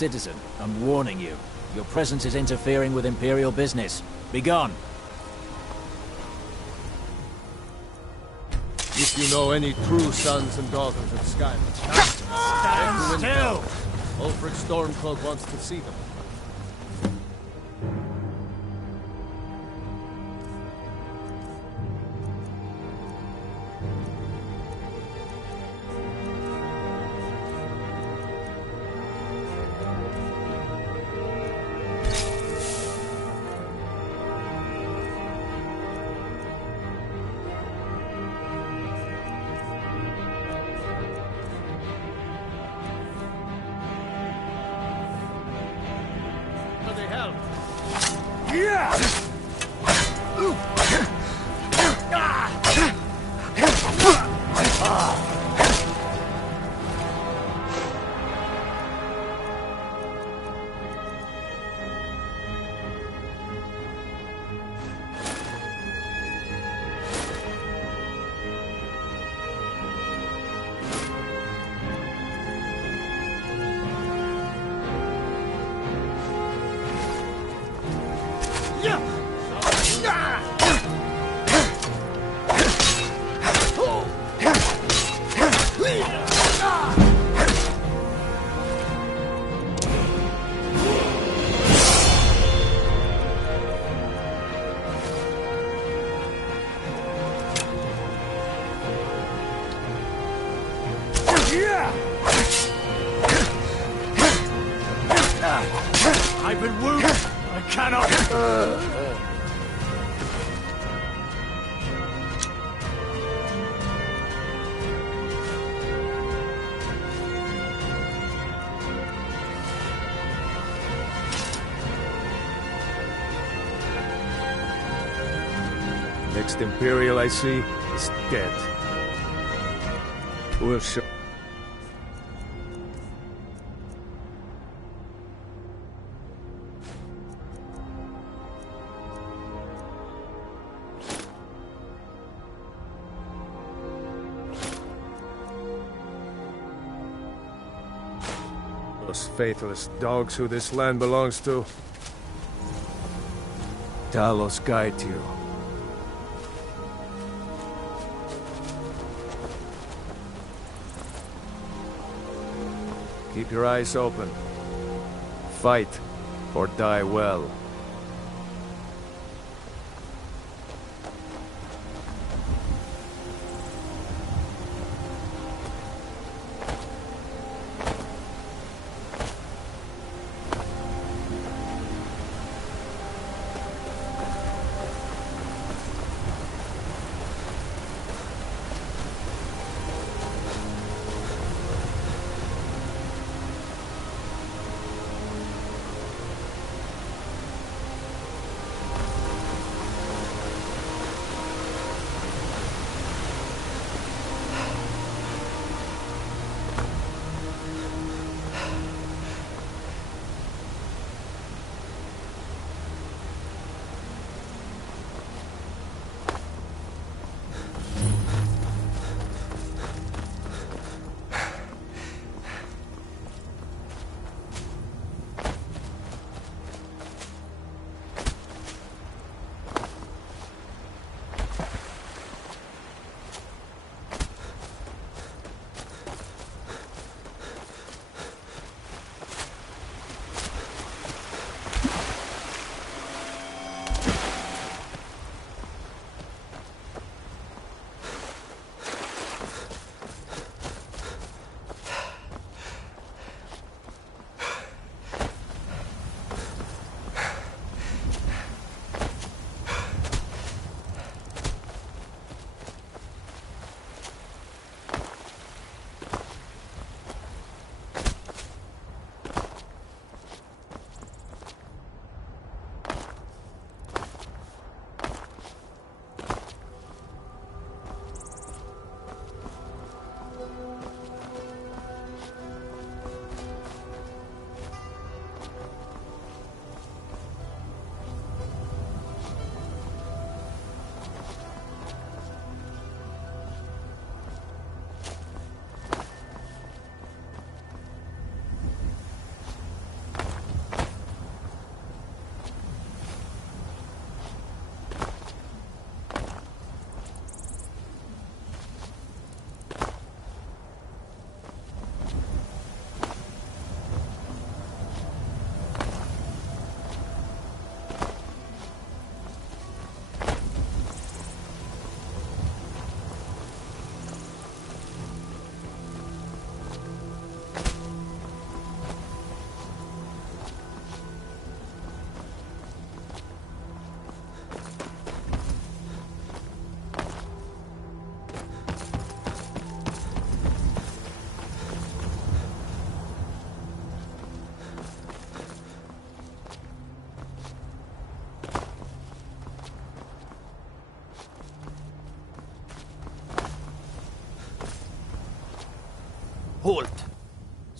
citizen. I'm warning you. Your presence is interfering with Imperial business. Be gone. If you know any true sons and daughters of Skyrim, Stand still! Ulfric Stormcloak wants to see them. I've been wounded. I cannot. Next Imperial I see is dead. We'll show. Those faithless dogs who this land belongs to. Talos guide you. Keep your eyes open. Fight or die well.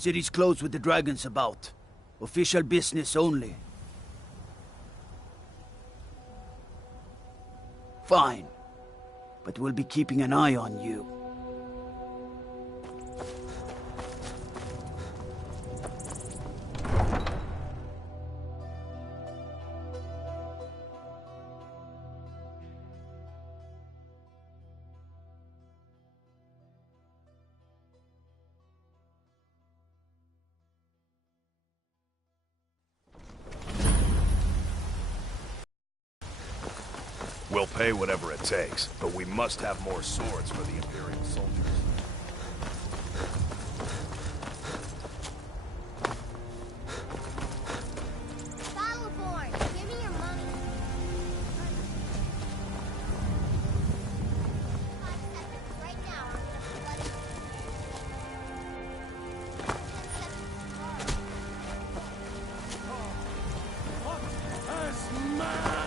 City's closed with the dragons about. Official business only. Fine. But we'll be keeping an eye on you. We'll pay whatever it takes, but we must have more swords for the Imperial soldiers. Battleborn, give me your money. 5 seconds, right now. I'm gonna let it. 10 seconds.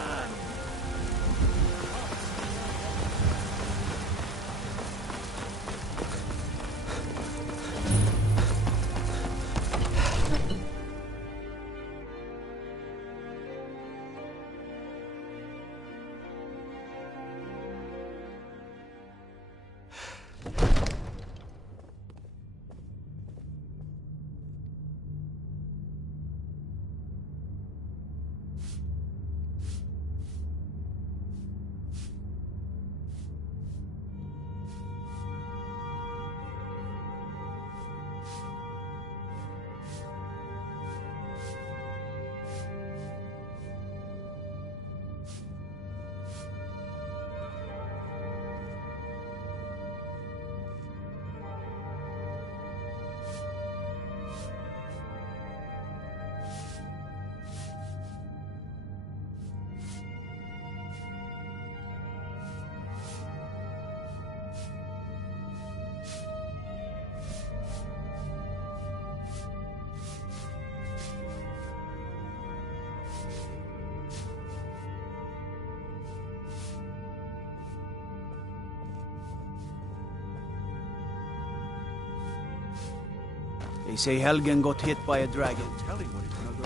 They say Helgen got hit by a dragon.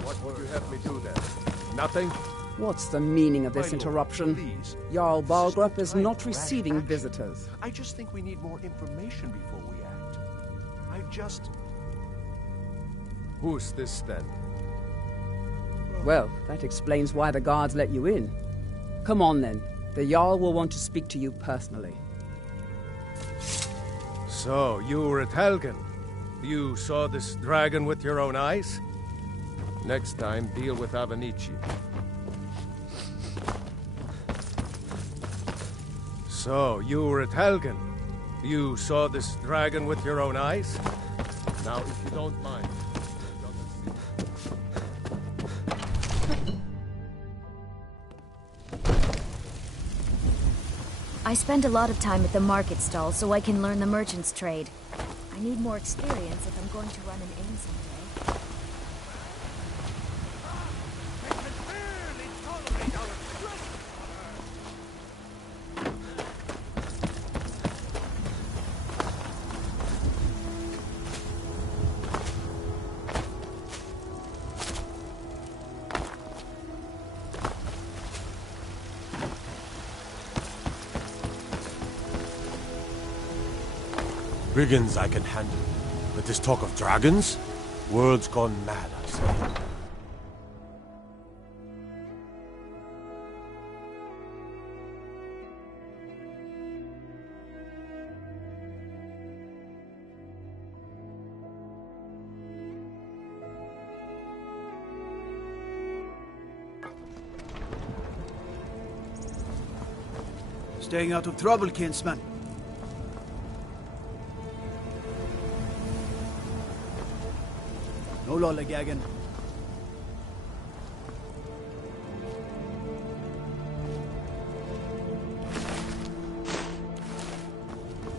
What would you have me do then? Nothing? What's the meaning of this interruption? Please. Jarl Balgrup is Trying not to receiving action. visitors. I just think we need more information before we act. Who's this then? Well, that explains why the guards let you in. Come on then. The Jarl will want to speak to you personally. So, you were at Helgen. You saw this dragon with your own eyes? Next time, deal with Avenici. So, you were at Helgen. You saw this dragon with your own eyes? Now, if you don't mind... I spend a lot of time at the market stall so I can learn the merchant's trade. I need more experience if I'm going to run an inn someday. Brigands I can handle, but this talk of dragons? World's gone mad, I say. Staying out of trouble, kinsman. No lollygagging.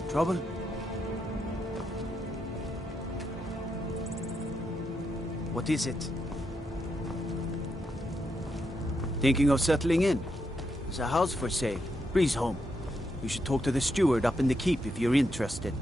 Trouble? What is it? Thinking of settling in? There's a house for sale. Breeze home. You should talk to the steward up in the keep if you're interested.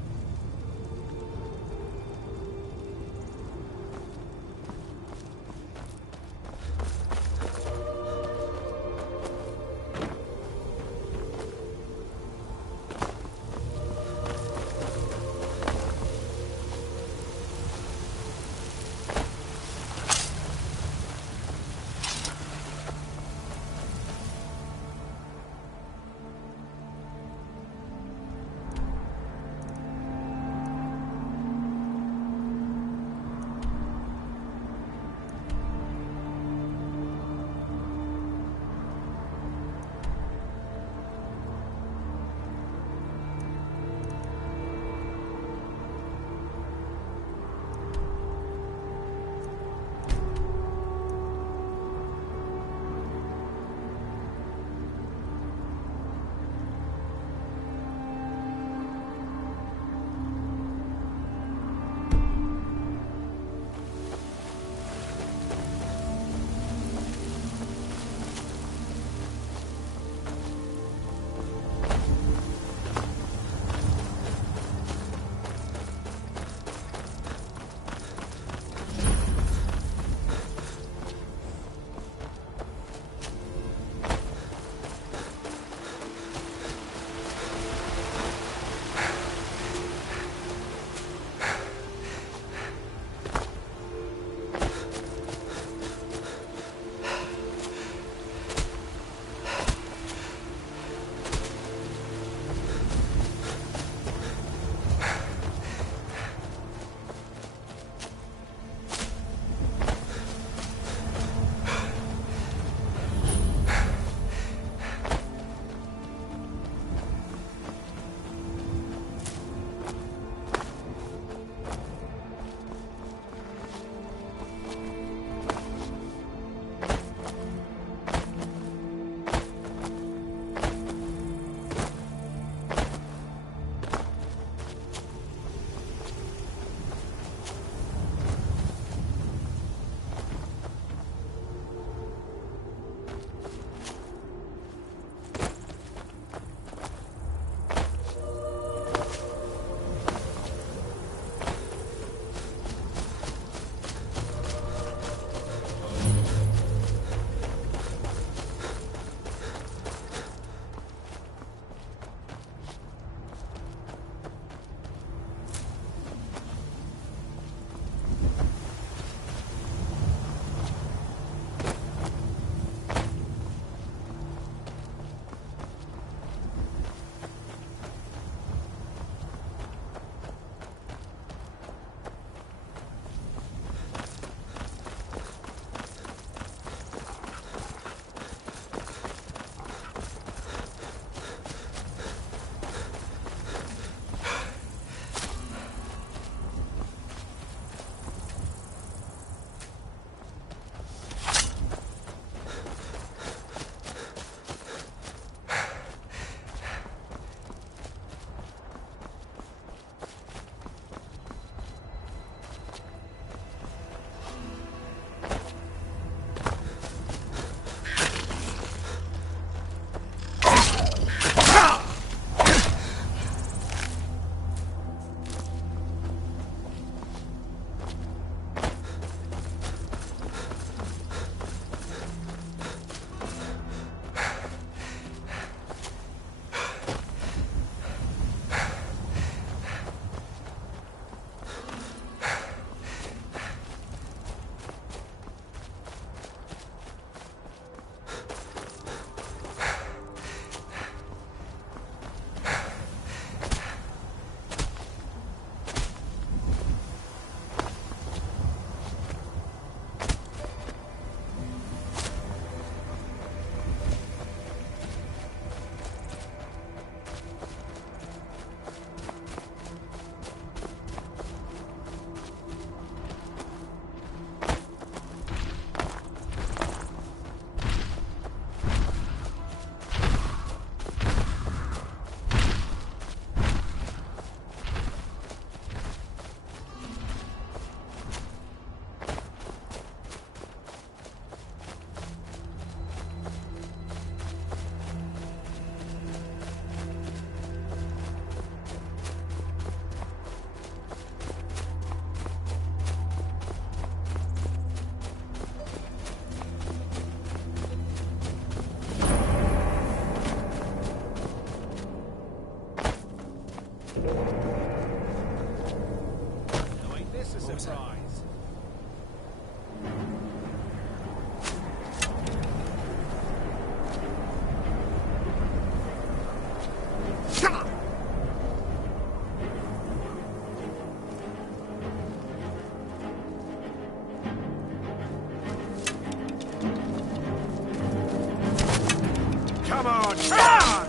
Come on! Ah!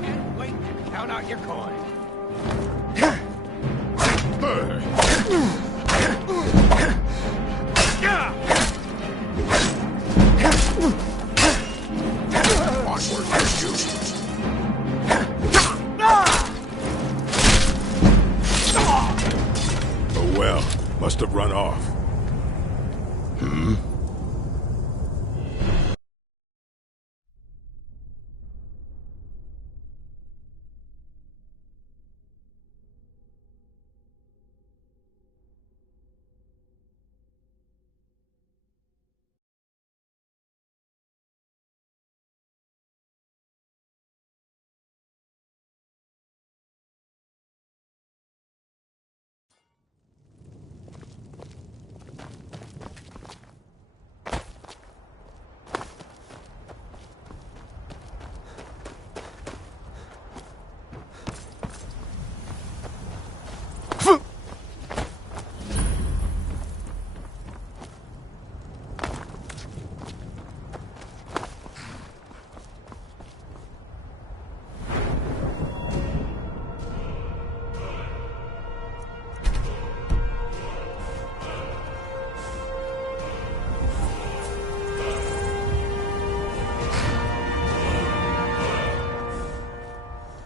Can't wait to count out your coin. Oh well, must have run off.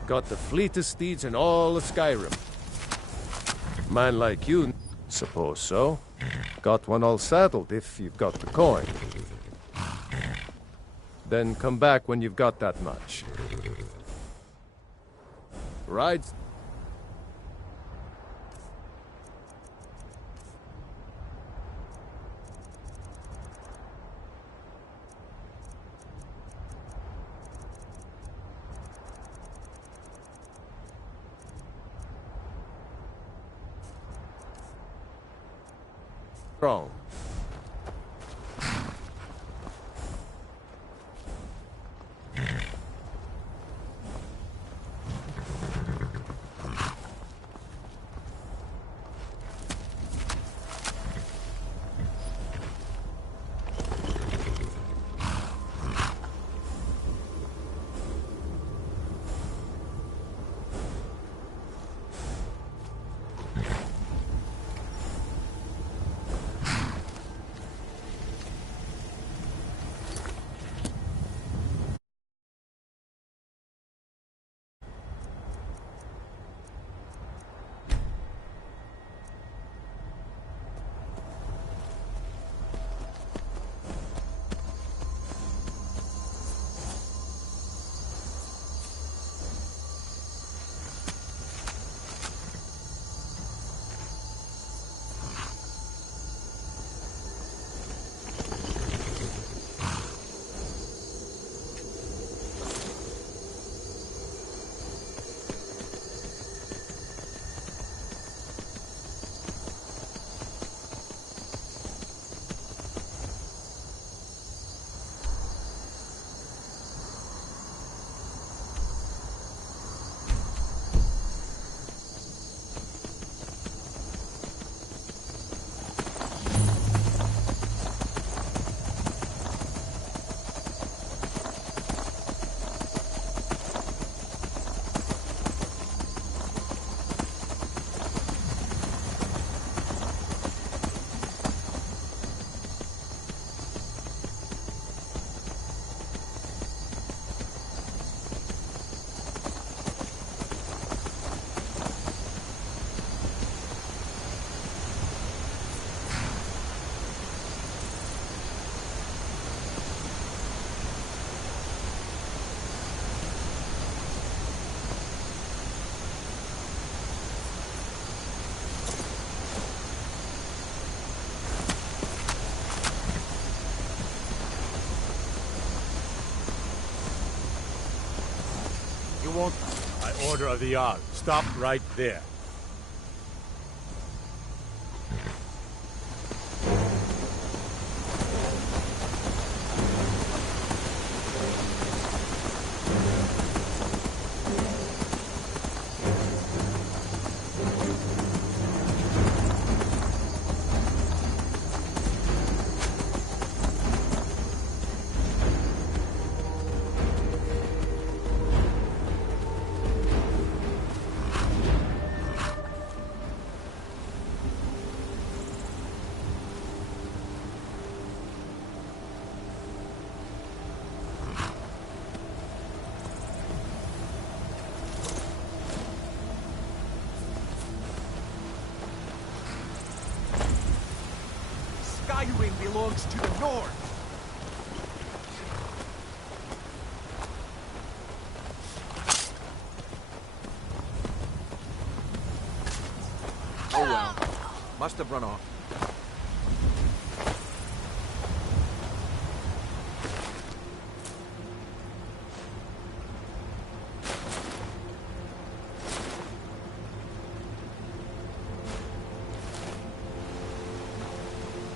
Got the fleetest steeds in all of Skyrim. Man like you, suppose so. Got one all saddled if you've got the coin. Then come back when you've got that much. Rides. Strong. Won't. By order of the Jarl. Stop right there. belongs to the North. Oh well. Must have run off.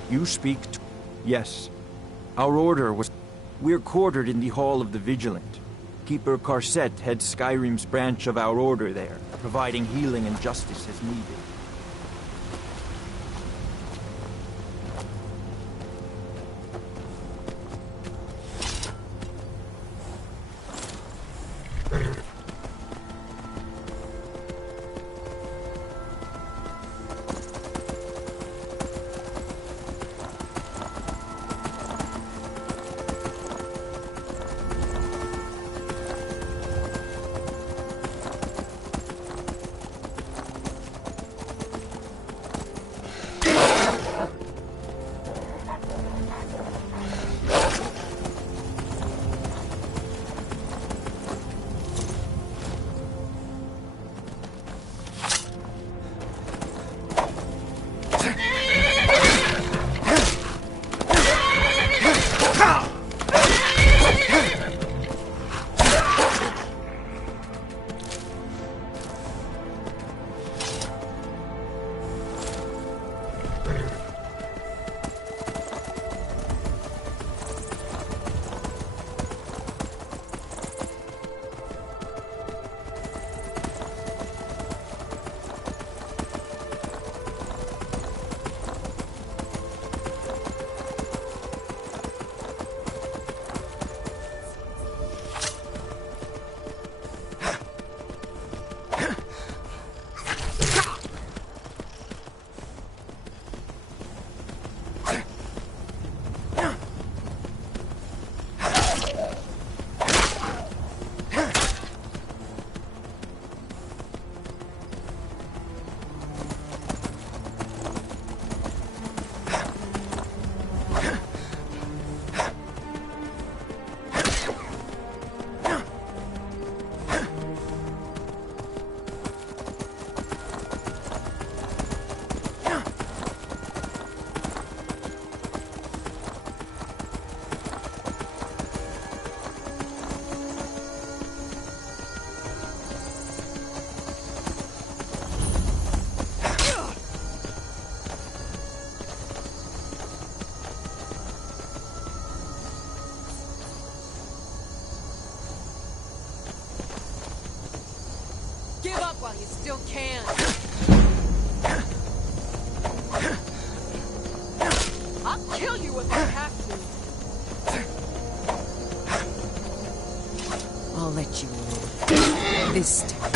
You speak to... Yes. Our order was... We're quartered in the Hall of the Vigilant. Keeper Carset heads Skyrim's branch of our order there, providing healing and justice as needed. Give up while you still can. I'll kill you if I have to. I'll let you live. This time.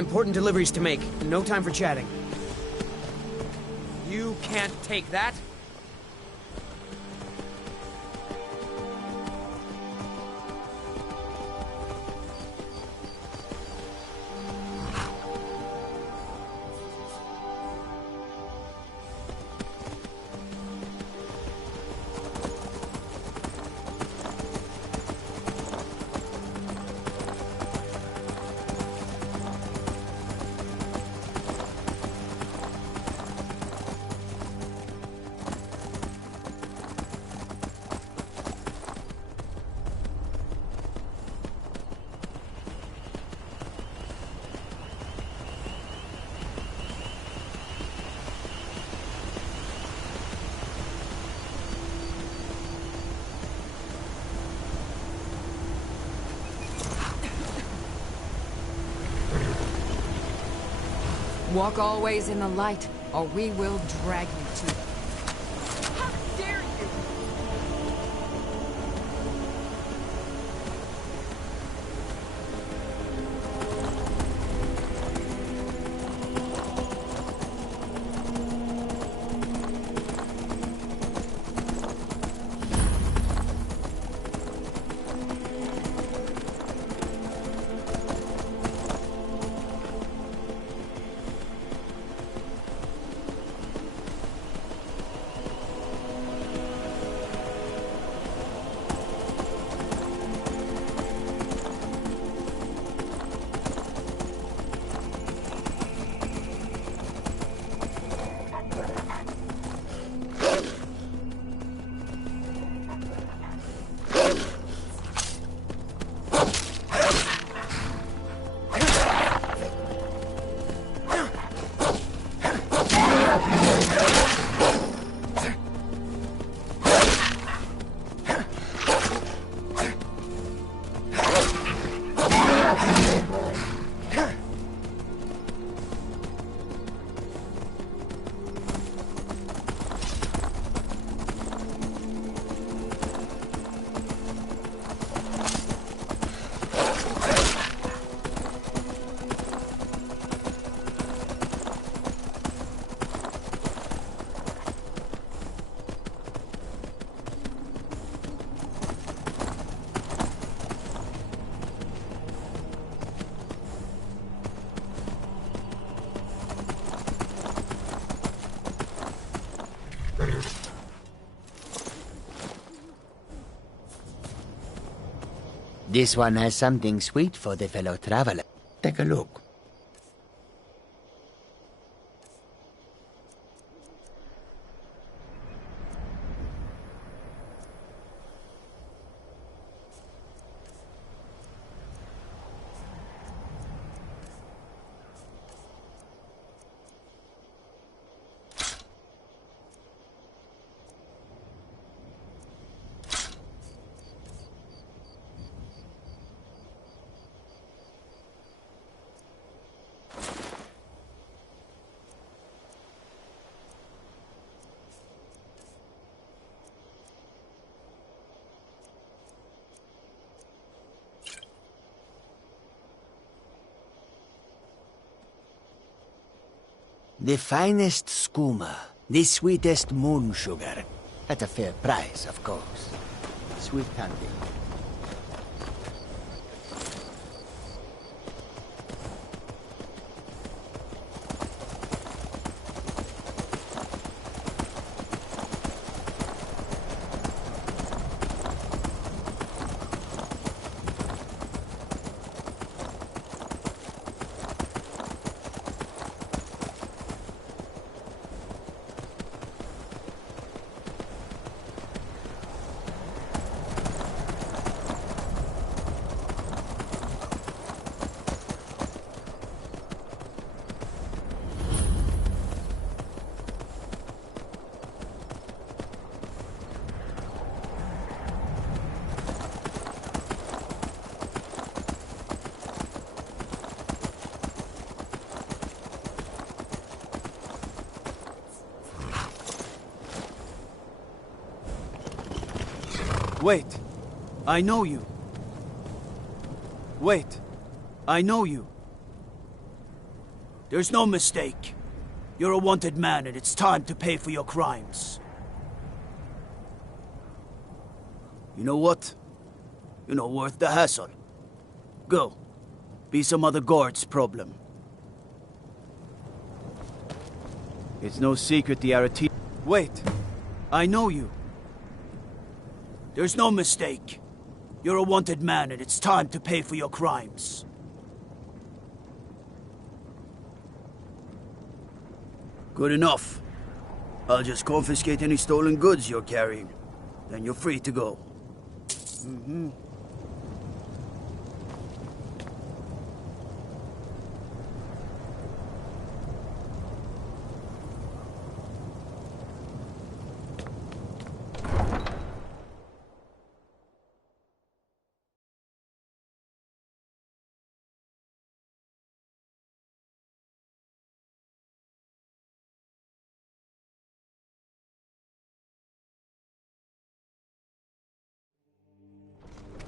important deliveries to make. No time for chatting. You can't take that? Walk always in the light, or we will drag you to it. How dare you! This one has something sweet for the fellow traveler. Take a look. The finest skooma, the sweetest moon sugar. At a fair price, of course. Swift hunting. Wait. I know you. Wait. I know you. There's no mistake. You're a wanted man, and it's time to pay for your crimes. You know what? You're not worth the hassle. Go. Be some other guard's problem. It's no secret the Arati... Wait. I know you. There's no mistake. You're a wanted man, and it's time to pay for your crimes. Good enough. I'll just confiscate any stolen goods you're carrying. Then you're free to go.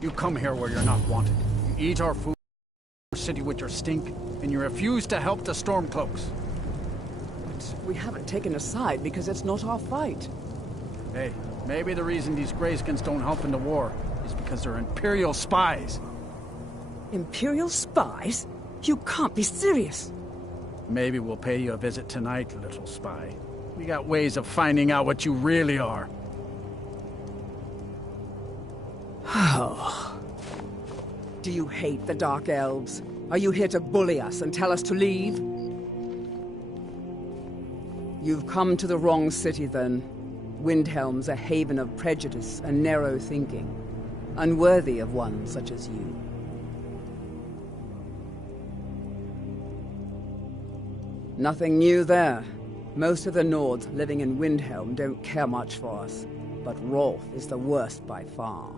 You come here where you're not wanted. You eat our food, city with your stink, and you refuse to help the Stormcloaks. But we haven't taken a side because it's not our fight. Hey, maybe the reason these Greyskins don't help in the war is because they're Imperial spies. Imperial spies? You can't be serious. Maybe we'll pay you a visit tonight, little spy. We got ways of finding out what you really are. Oh. Do you hate the Dark Elves? Are you here to bully us and tell us to leave? You've come to the wrong city, then. Windhelm's a haven of prejudice and narrow thinking, unworthy of one such as you. Nothing new there. Most of the Nords living in Windhelm don't care much for us, but Rolf is the worst by far.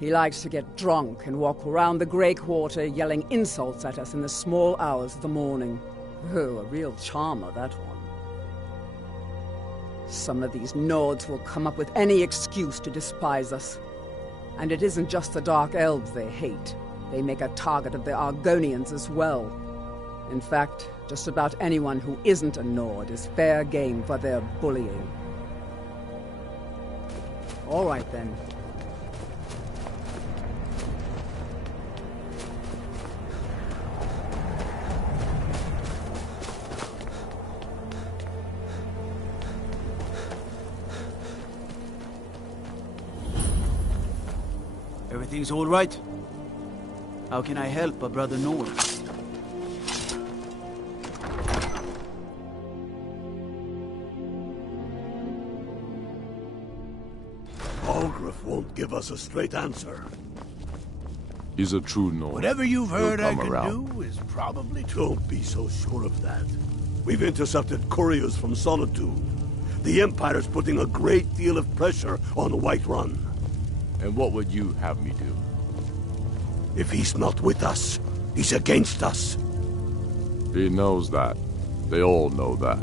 He likes to get drunk and walk around the Grey Quarter yelling insults at us in the small hours of the morning. Oh, a real charmer, that one. Some of these Nords will come up with any excuse to despise us. And it isn't just the Dark Elves they hate. They make a target of the Argonians as well. In fact, just about anyone who isn't a Nord is fair game for their bullying. All right, then. Everything's all right? How can I help a brother Nord? Algraf won't give us a straight answer. He's a true Nord. Whatever you've heard I can around. do is probably true. Don't be so sure of that. We've intercepted couriers from Solitude. The Empire's putting a great deal of pressure on Whiterun. And what would you have me do? If he's not with us, he's against us. He knows that. They all know that.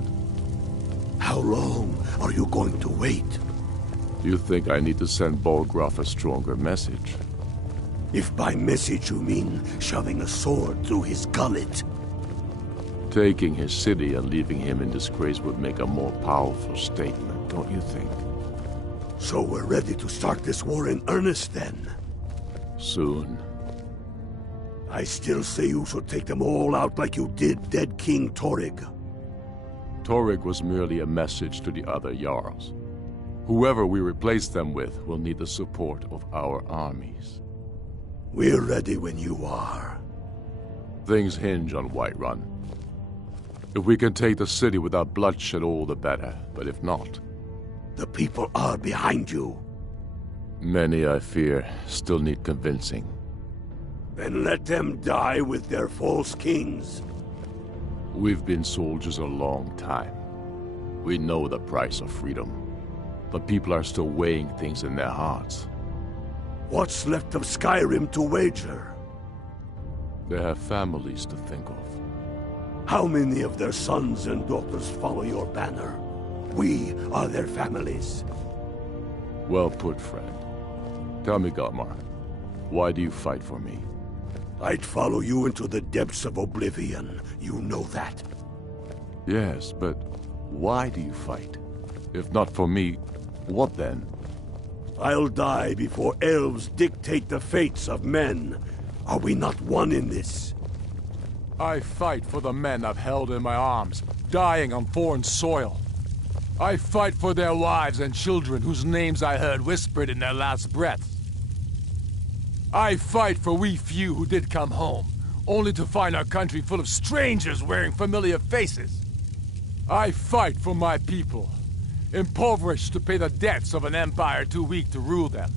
How long are you going to wait? You think I need to send Bolgraf a stronger message? If by message you mean shoving a sword through his gullet. Taking his city and leaving him in disgrace would make a more powerful statement, don't you think? So we're ready to start this war in earnest then? Soon. I still say you should take them all out like you did dead King Torrig. Torrig was merely a message to the other Jarls. Whoever we replace them with will need the support of our armies. We're ready when you are. Things hinge on Whiterun. If we can take the city without bloodshed, all the better. But if not... The people are behind you. Many, I fear, still need convincing. Then let them die with their false kings. We've been soldiers a long time. We know the price of freedom. But people are still weighing things in their hearts. What's left of Skyrim to wager? They have families to think of. How many of their sons and daughters follow your banner? We are their families. Well put, friend. Tell me, Gotmar, why do you fight for me? I'd follow you into the depths of oblivion. You know that. Yes, but why do you fight? If not for me, what then? I'll die before elves dictate the fates of men. Are we not one in this? I fight for the men I've held in my arms, dying on foreign soil. I fight for their wives and children whose names I heard whispered in their last breaths. I fight for we few who did come home, only to find our country full of strangers wearing familiar faces. I fight for my people, impoverished to pay the debts of an empire too weak to rule them,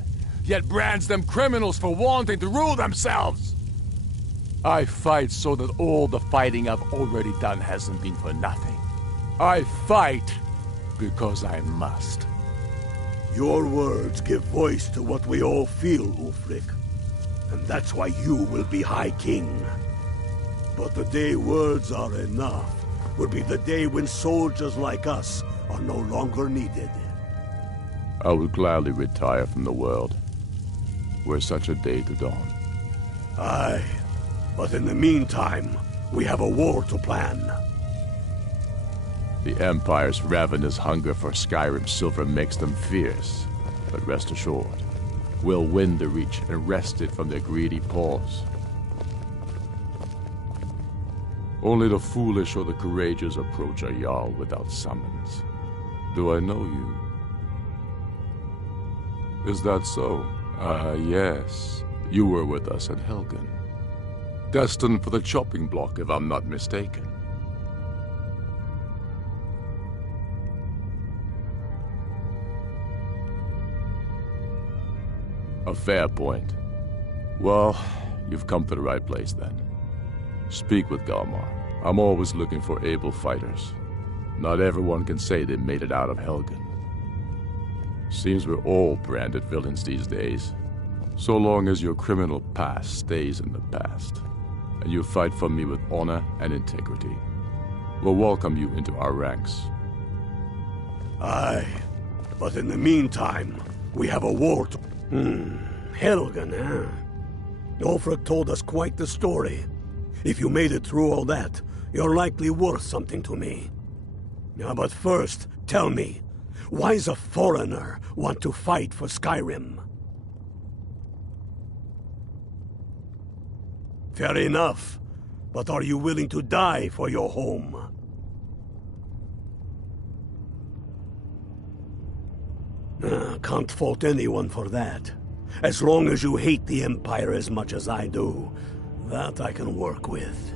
yet brands them criminals for wanting to rule themselves. I fight so that all the fighting I've already done hasn't been for nothing. I fight because I must. Your words give voice to what we all feel, Ulfric. And that's why you will be High King. But the day words are enough will be the day when soldiers like us are no longer needed. I would gladly retire from the world, were such a day to dawn. Aye, but in the meantime, we have a war to plan. The Empire's ravenous hunger for Skyrim's silver makes them fierce, but rest assured, we'll win the Reach and wrest it from their greedy paws. Only the foolish or the courageous approach a Jarl without summons. Do I know you? Is that so? Yes. You were with us at Helgen. Destined for the chopping block, if I'm not mistaken. A fair point. Well, you've come to the right place then. Speak with Galmar. I'm always looking for able fighters. Not everyone can say they made it out of Helgen. Seems we're all branded villains these days. So long as your criminal past stays in the past, and you fight for me with honor and integrity, we'll welcome you into our ranks. Aye, but in the meantime, we have a war to... Helgen, huh? Ulfric told us quite the story. If you made it through all that, you're likely worth something to me. Now, but first, tell me, why does a foreigner want to fight for Skyrim? Fair enough, but are you willing to die for your home? Can't fault anyone for that. As long as you hate the Empire as much as I do, that I can work with.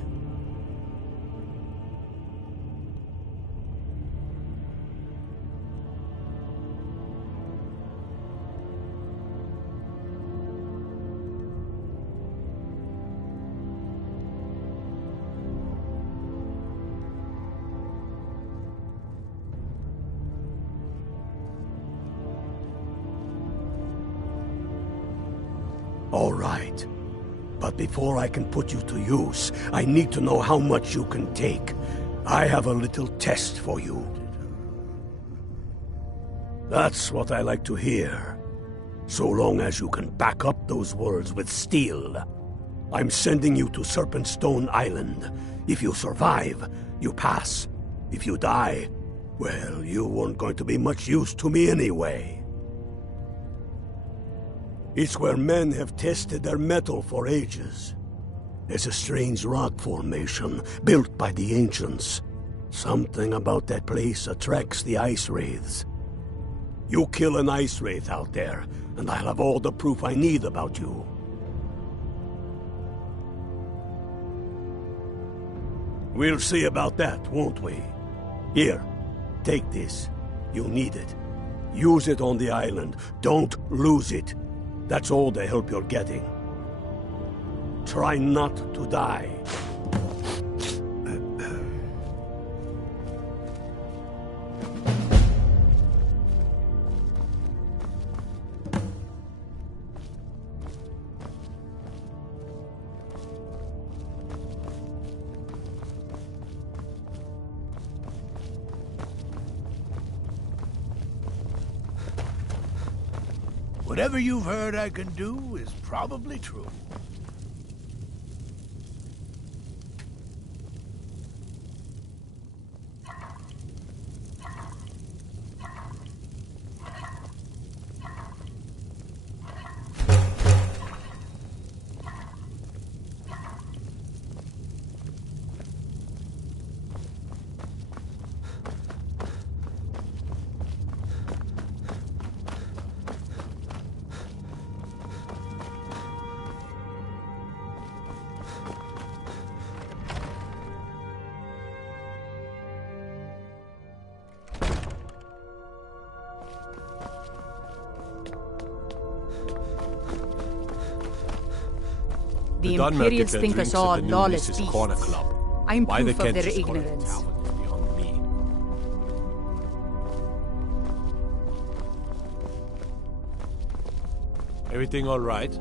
All right. But before I can put you to use, I need to know how much you can take. I have a little test for you. That's what I like to hear. So long as you can back up those words with steel. I'm sending you to Serpentstone Island. If you survive, you pass. If you die, well, you weren't going to be much use to me anyway. It's where men have tested their metal for ages. There's a strange rock formation built by the ancients. Something about that place attracts the ice wraiths. You kill an ice wraith out there, and I'll have all the proof I need about you. We'll see about that, won't we? Here, take this. You'll need it. Use it on the island. Don't lose it. That's all the help you're getting. Try not to die. Whatever you've heard I can do is probably true. The gun Imperials marketer think drinks us all at the new lawless Mrs. beasts. Corner Club. I'm Why they proof of can't their just call it a ignorance. tavern is beyond me. Everything all right?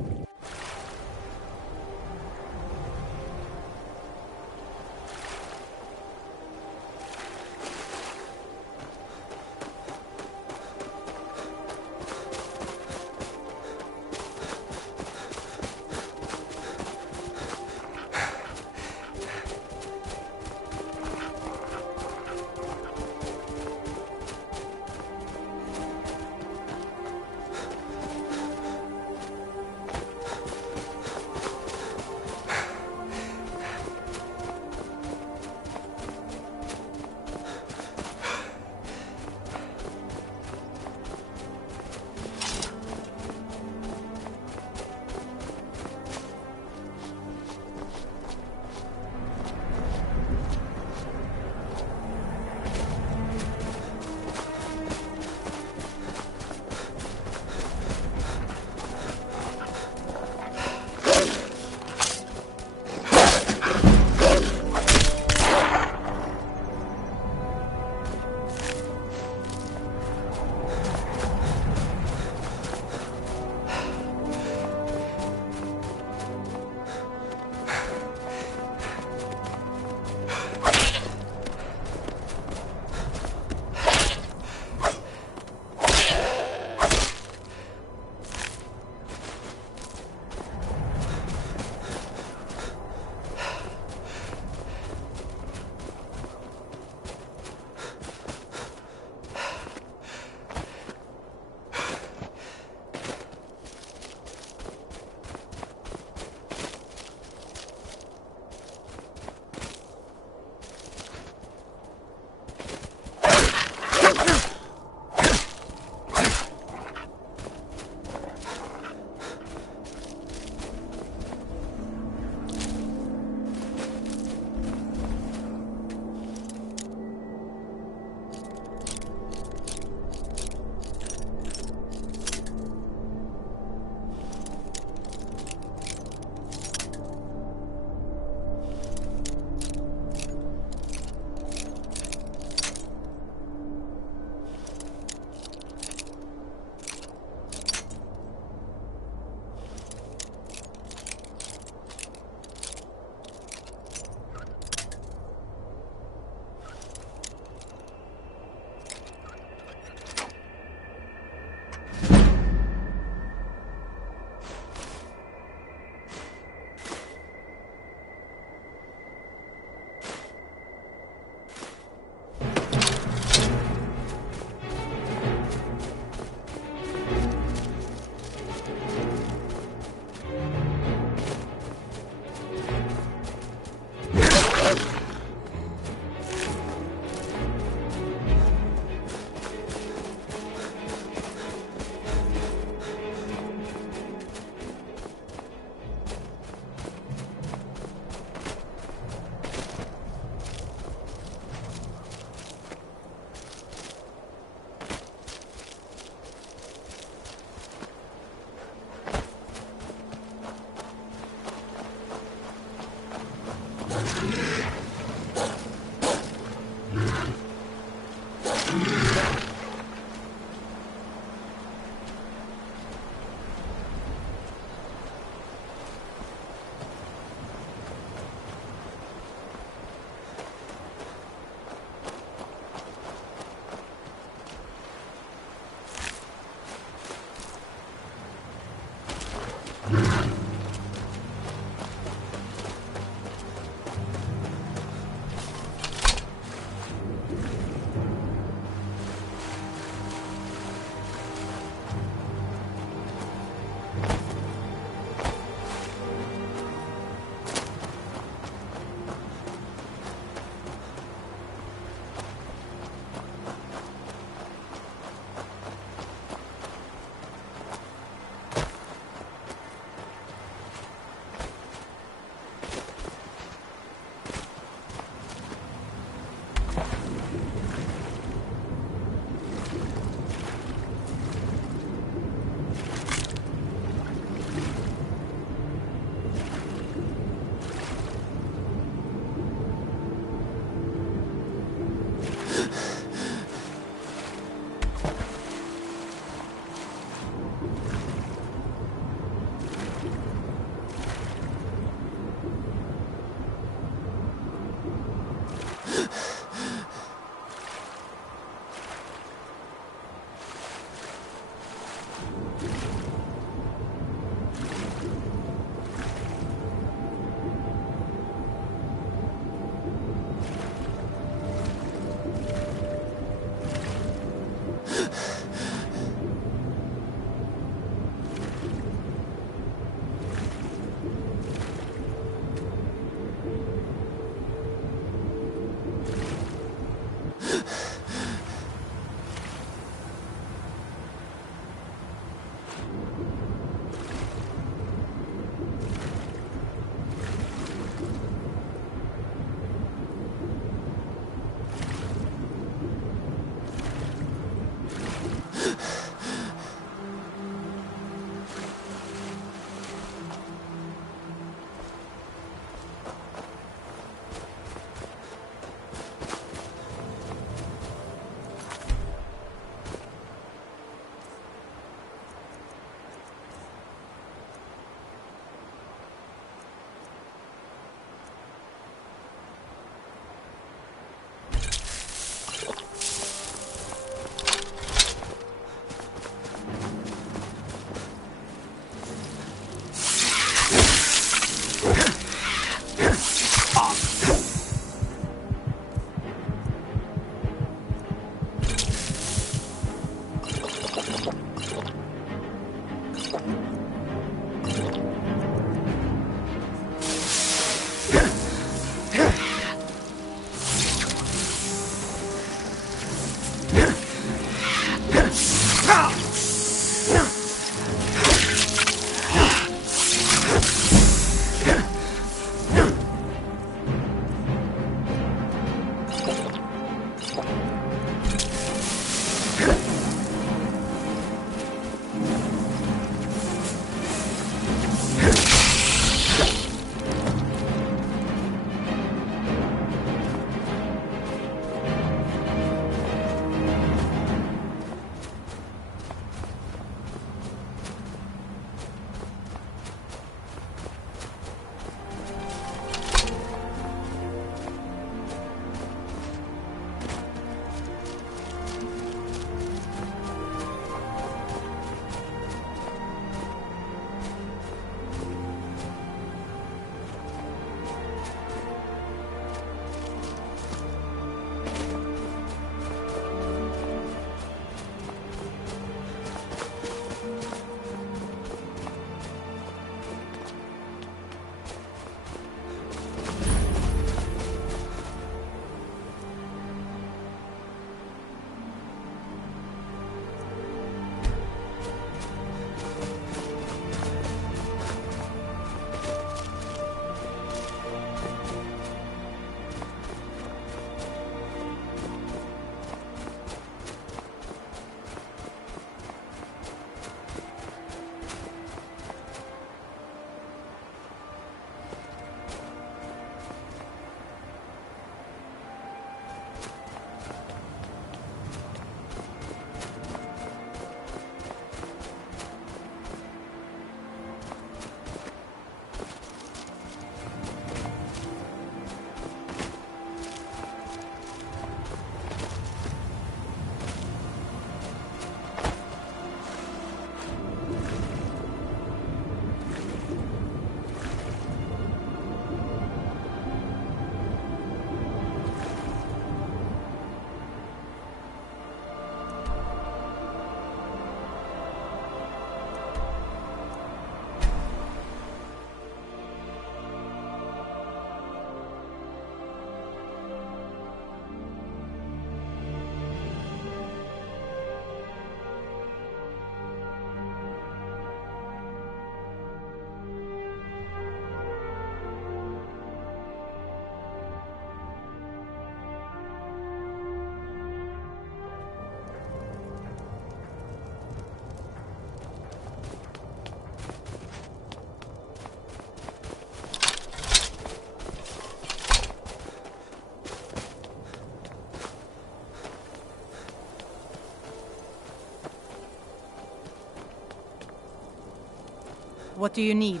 What do you need?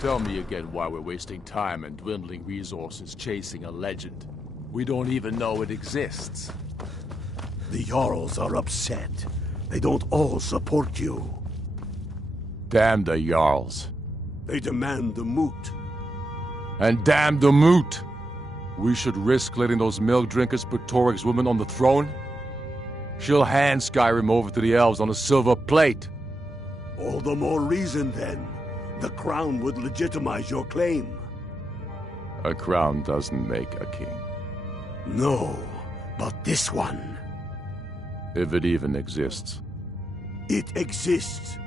Tell me again why we're wasting time and dwindling resources chasing a legend. We don't even know it exists. The Jarls are upset. They don't all support you. Damn the Jarls. They demand the moot. And damn the moot! We should risk letting those milk drinkers put Toryg's woman on the throne? She'll hand Skyrim over to the elves on a silver plate. All the more reason, then. The crown would legitimize your claim. A crown doesn't make a king. No, but this one. If it even exists. It exists,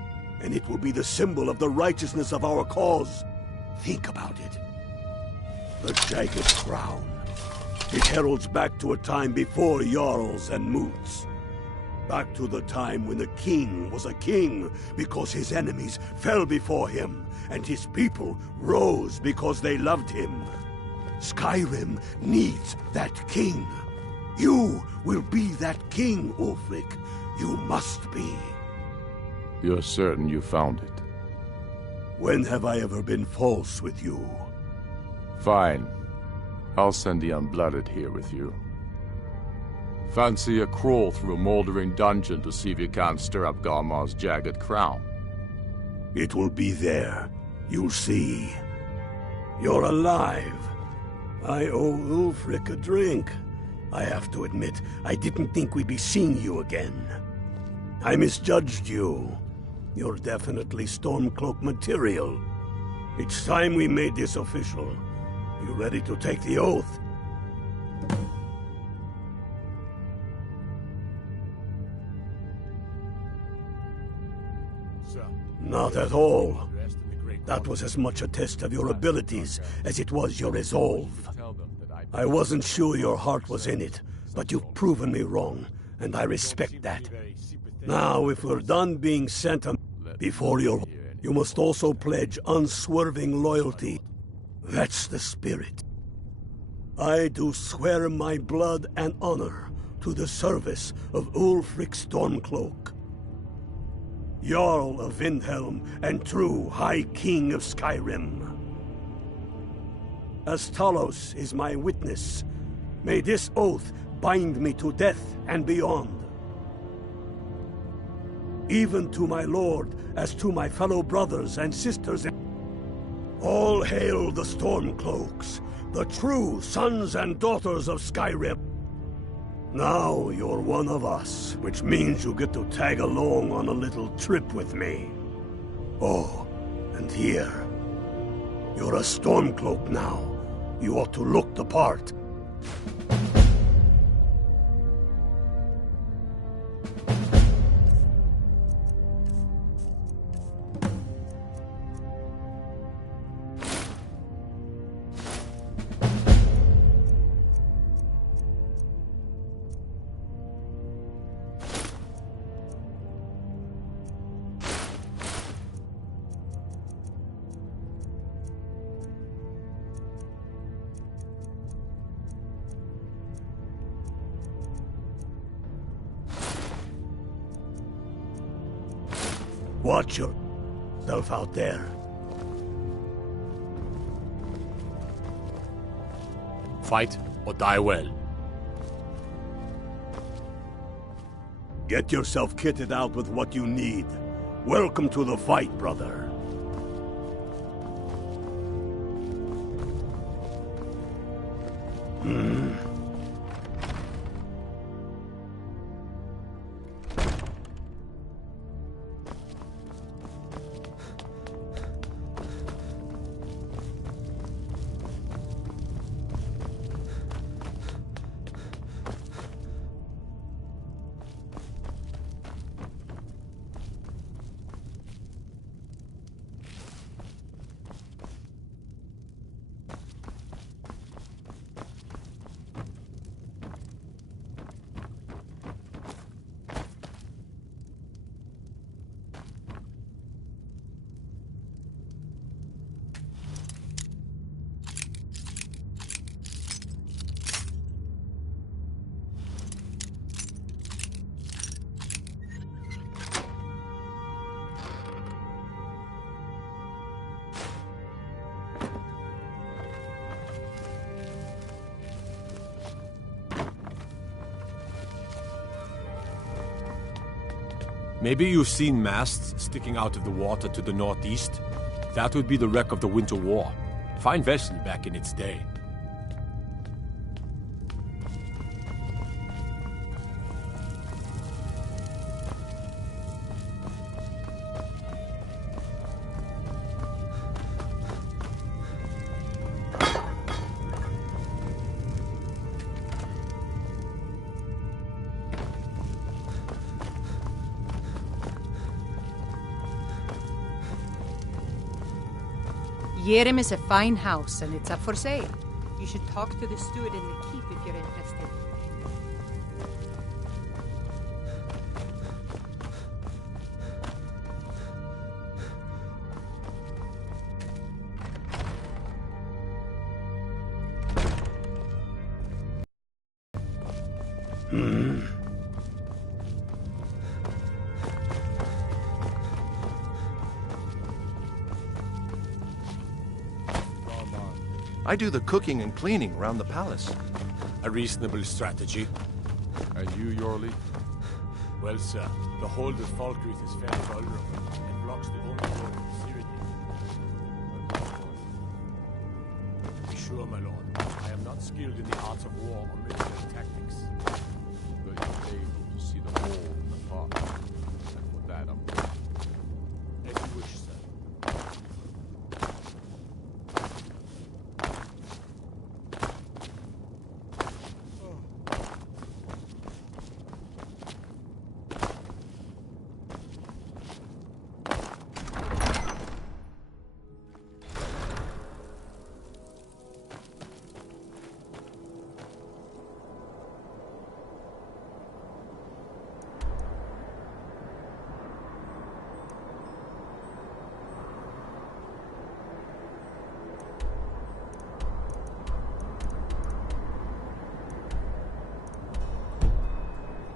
and it will be the symbol of the righteousness of our cause. Think about it. The jagged crown. It heralds back to a time before Jarls and moots. Back to the time when the king was a king because his enemies fell before him, and his people rose because they loved him. Skyrim needs that king. You will be that king, Ulfric. You must be. You're certain you found it? When have I ever been false with you? Fine. I'll send the Unblooded here with you. Fancy a crawl through a moldering dungeon to see if you can't stir up Garmar's jagged crown. It will be there. You'll see. You're alive. I owe Ulfric a drink. I have to admit, I didn't think we'd be seeing you again. I misjudged you. You're definitely Stormcloak material. It's time we made this official. You ready to take the oath? Not at all. That was as much a test of your abilities as it was your resolve. I wasn't sure your heart was in it, but you've proven me wrong, and I respect that. Now, if we're done being sent before you must also pledge unswerving loyalty. That's the spirit. I do swear my blood and honor to the service of Ulfric Stormcloak, Jarl of Windhelm and true High King of Skyrim. As Talos is my witness, may this oath bind me to death and beyond. Even to my lord, as to my fellow brothers and sisters. All hail the Stormcloaks, the true sons and daughters of Skyrim. Now you're one of us, which means you get to tag along on a little trip with me. Oh, and here. You're a Stormcloak now. You ought to look the part. Watch yourself out there. Fight or die well. Get yourself kitted out with what you need. Welcome to the fight, brother. Maybe you've seen masts sticking out of the water to the northeast? That would be the wreck of the Winter War. Fine vessel back in its day. Yerim is a fine house, and it's up for sale. You should talk to the steward in the keep if you're interested. I do the cooking and cleaning around the palace. A reasonable strategy. And you, Yorli? Well, sir, the hold at Falkreath is fairly vulnerable and blocks the only road to Cyrodiil. Be sure, my lord, I am not skilled in the arts of war or military tactics. But you're able to see the hole in the pot. And for that, I'm grateful. As you wish, sir.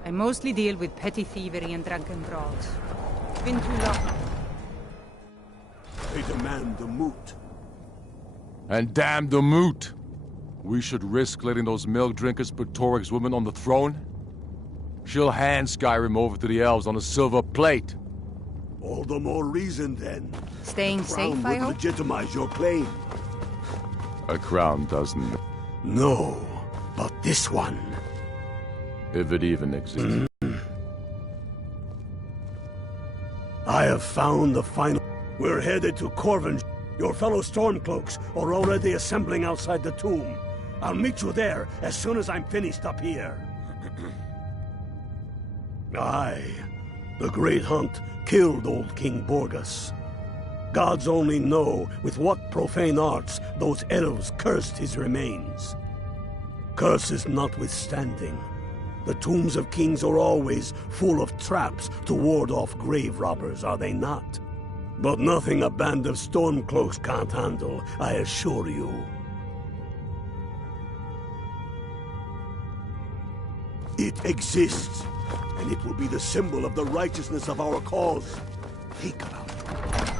I mostly deal with petty thievery and drunken brawls. It's been too long. They demand the moot. And damn the moot! We should risk letting those milk drinkers put Toryg's woman on the throne? She'll hand Skyrim over to the elves on a silver plate. All the more reason, then. Staying the crown safe, I would hope? legitimize your claim. A crown doesn't. No, but this one. If it even exists. I have found the final... We're headed to Corvin. Your fellow Stormcloaks are already assembling outside the tomb. I'll meet you there as soon as I'm finished up here. Aye, the Great Hunt killed old King Borgus. Gods only know with what profane arts those elves cursed his remains. Curses notwithstanding, the tombs of kings are always full of traps to ward off grave robbers, are they not? But nothing a band of Stormcloaks can't handle, I assure you. It exists, and it will be the symbol of the righteousness of our cause. Think about it.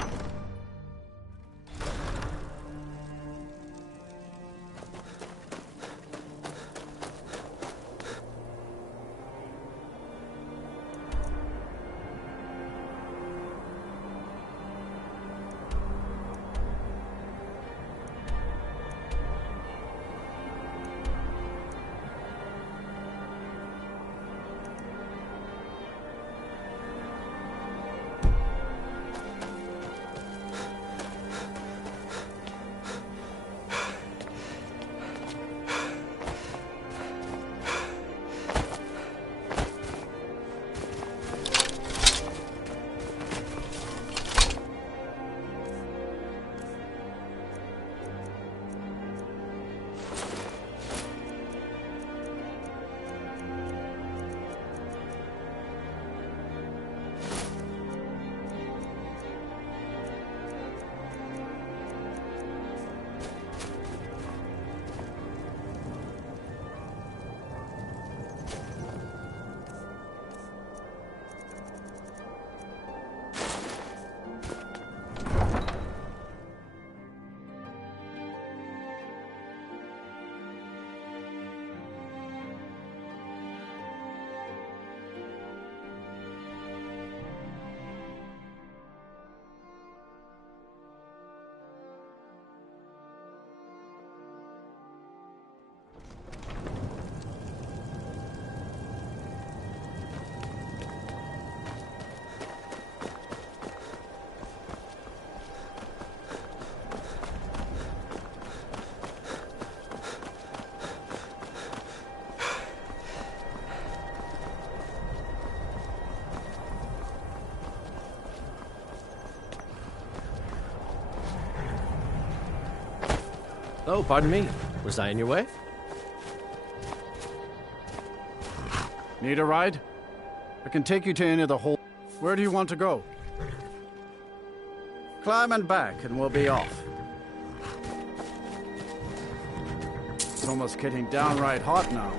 Oh, pardon me. Was I in your way? Need a ride? I can take you to any of the hole. Where do you want to go? Climb and back, and we'll be off. It's almost getting downright hot now.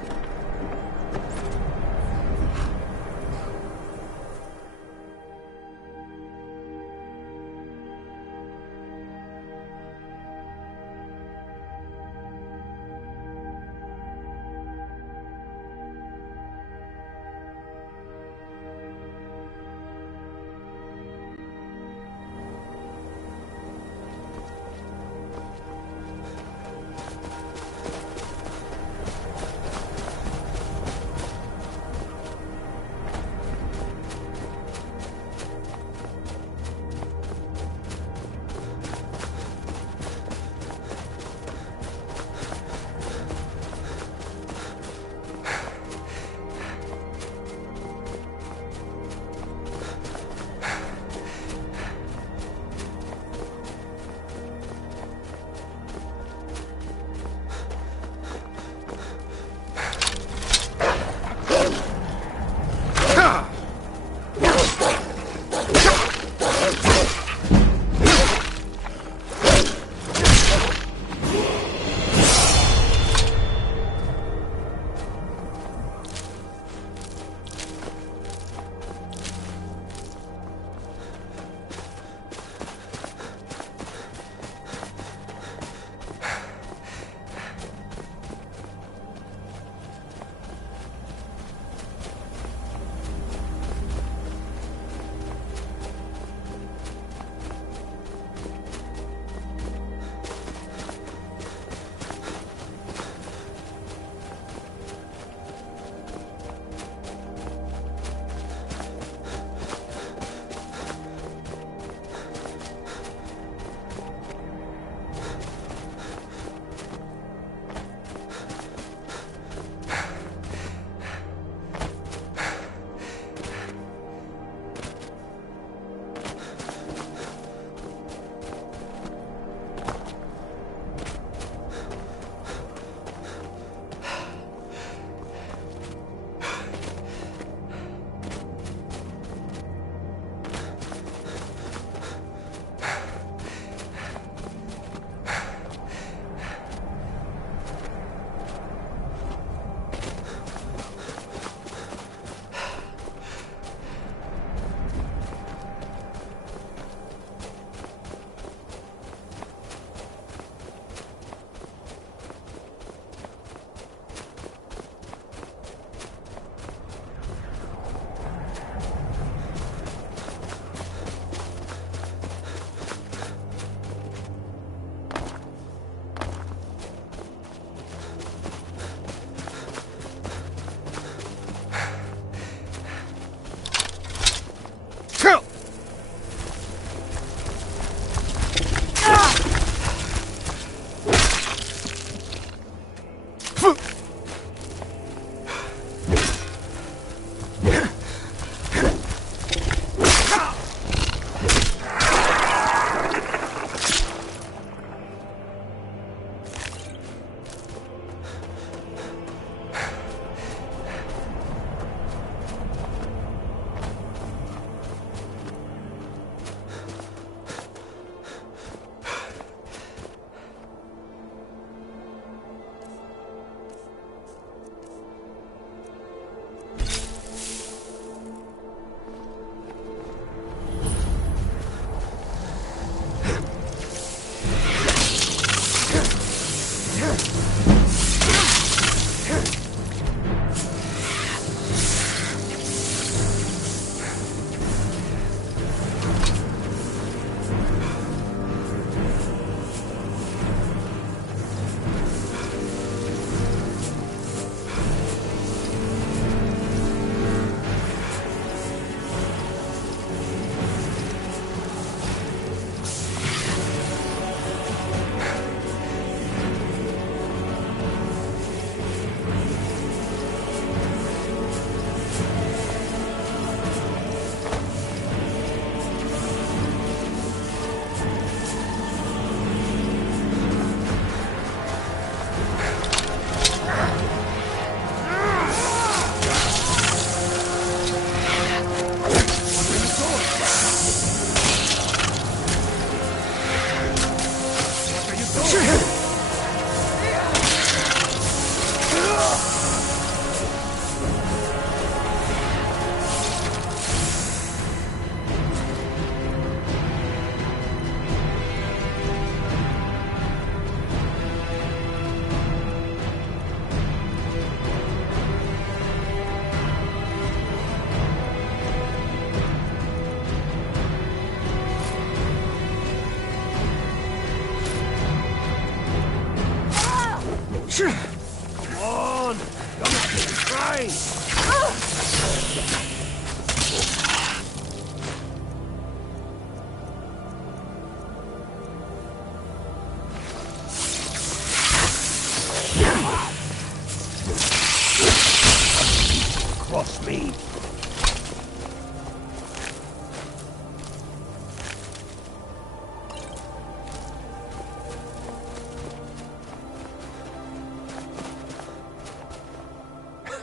Cross me.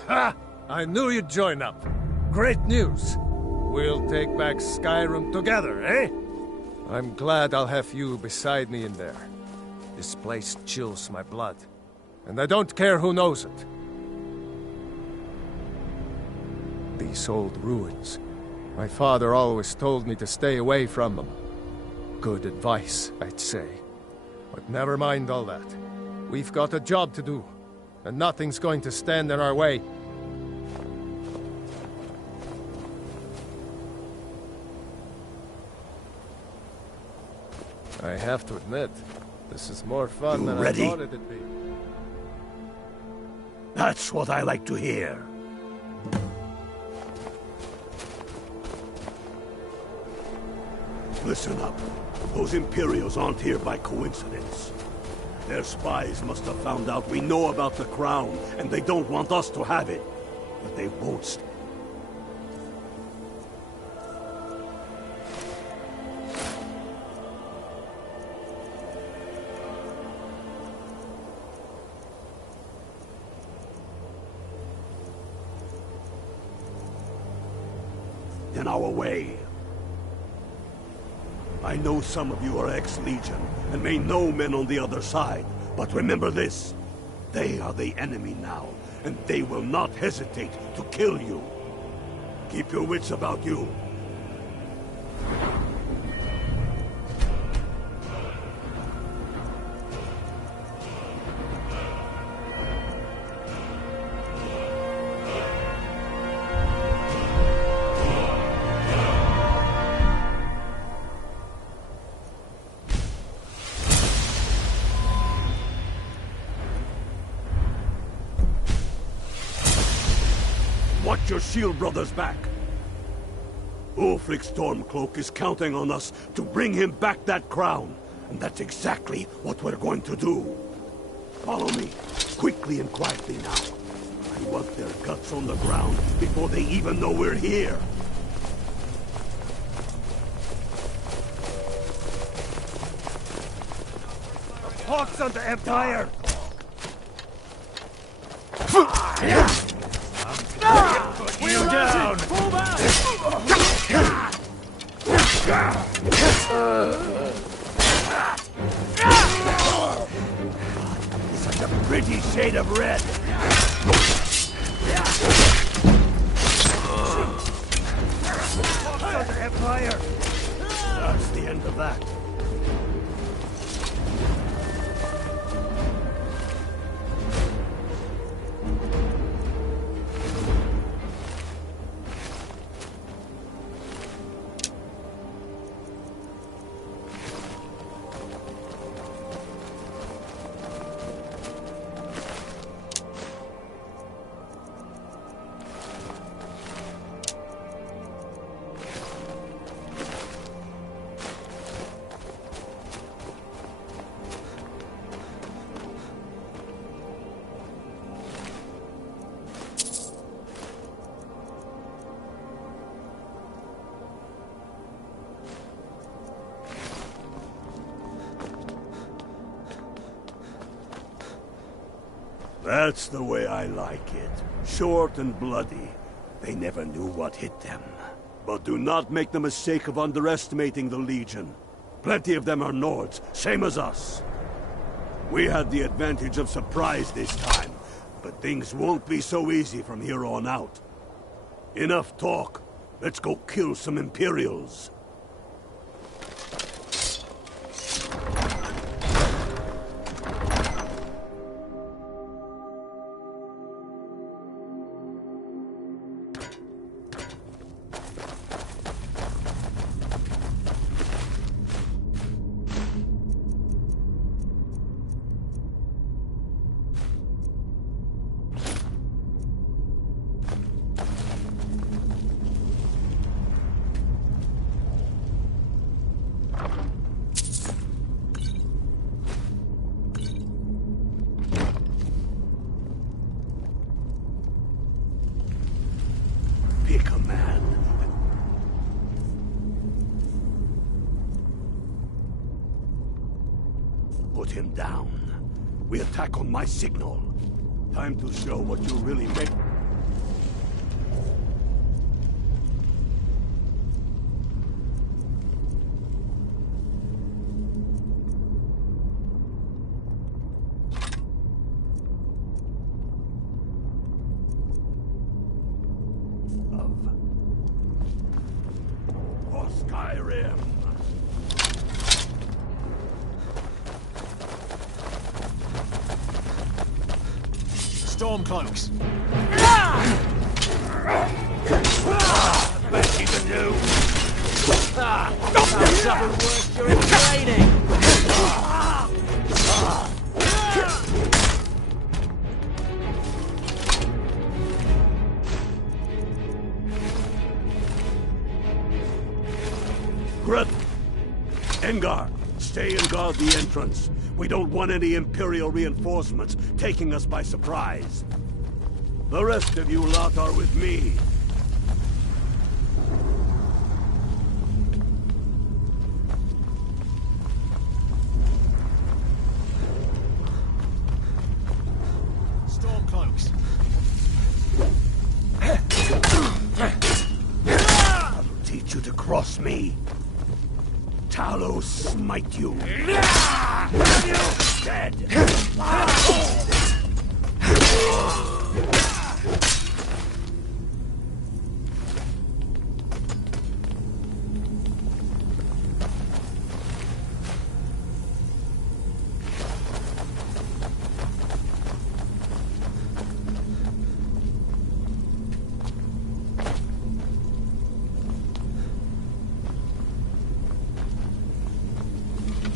Ha! I knew you'd join up. Great news. We'll take back Skyrim together, eh? I'm glad I'll have you beside me in there. This place chills my blood. And I don't care who knows it. These old ruins. My father always told me to stay away from them. Good advice, I'd say. But never mind all that. We've got a job to do, and nothing's going to stand in our way. I have to admit, this is more fun than ready? I thought it'd be. That's what I like to hear. Listen up. Those Imperials aren't here by coincidence. Their spies must have found out we know about the crown, and they don't want us to have it. But they won't. In our way. I know some of you are ex-Legion, and may know men on the other side, but remember this. They are the enemy now, and they will not hesitate to kill you. Keep your wits about you. Watch your shield brothers back. Ulfric Stormcloak is counting on us to bring him back that crown. And that's exactly what we're going to do. Follow me, quickly and quietly now. I want their guts on the ground before they even know we're here. Hawks on the Empire! Wheel down! Pull back! Such a pretty shade of red! Hawks on the Empire! That's the end of that. That's the way I like it. Short and bloody. They never knew what hit them. But do not make the mistake of underestimating the Legion. Plenty of them are Nords, same as us. We had the advantage of surprise this time, but things won't be so easy from here on out. Enough talk. Let's go kill some Imperials. Pick a man. Put him down. We attack on my signal. Time to show what you really make. For Skyrim. Stormcloaks. Bet you can do. I've suffered worse during training. Grip! Engar, stay and guard the entrance. We don't want any Imperial reinforcements taking us by surprise. The rest of you lot are with me. Stormcloaks. I'll teach you to cross me. Talos smite you. Dead.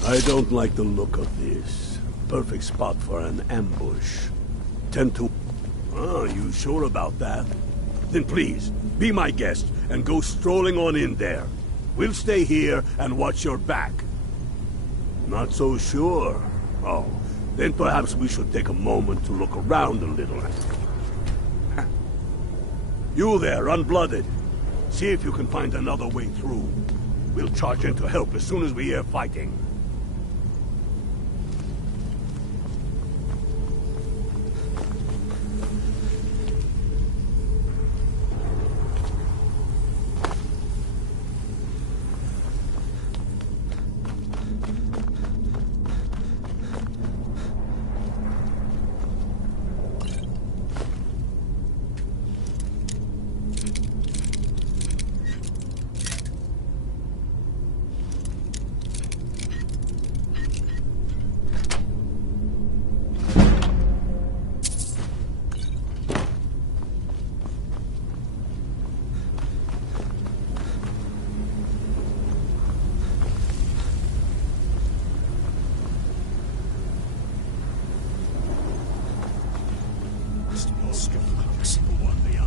I don't like the look of this. Perfect spot for an ambush. 10 to... Ah, you sure about that? Then please, be my guest and go strolling on in there. We'll stay here and watch your back. Not so sure. Oh, then perhaps we should take a moment to look around a little. You there, unblooded. See if you can find another way through. We'll charge in to help as soon as we hear fighting.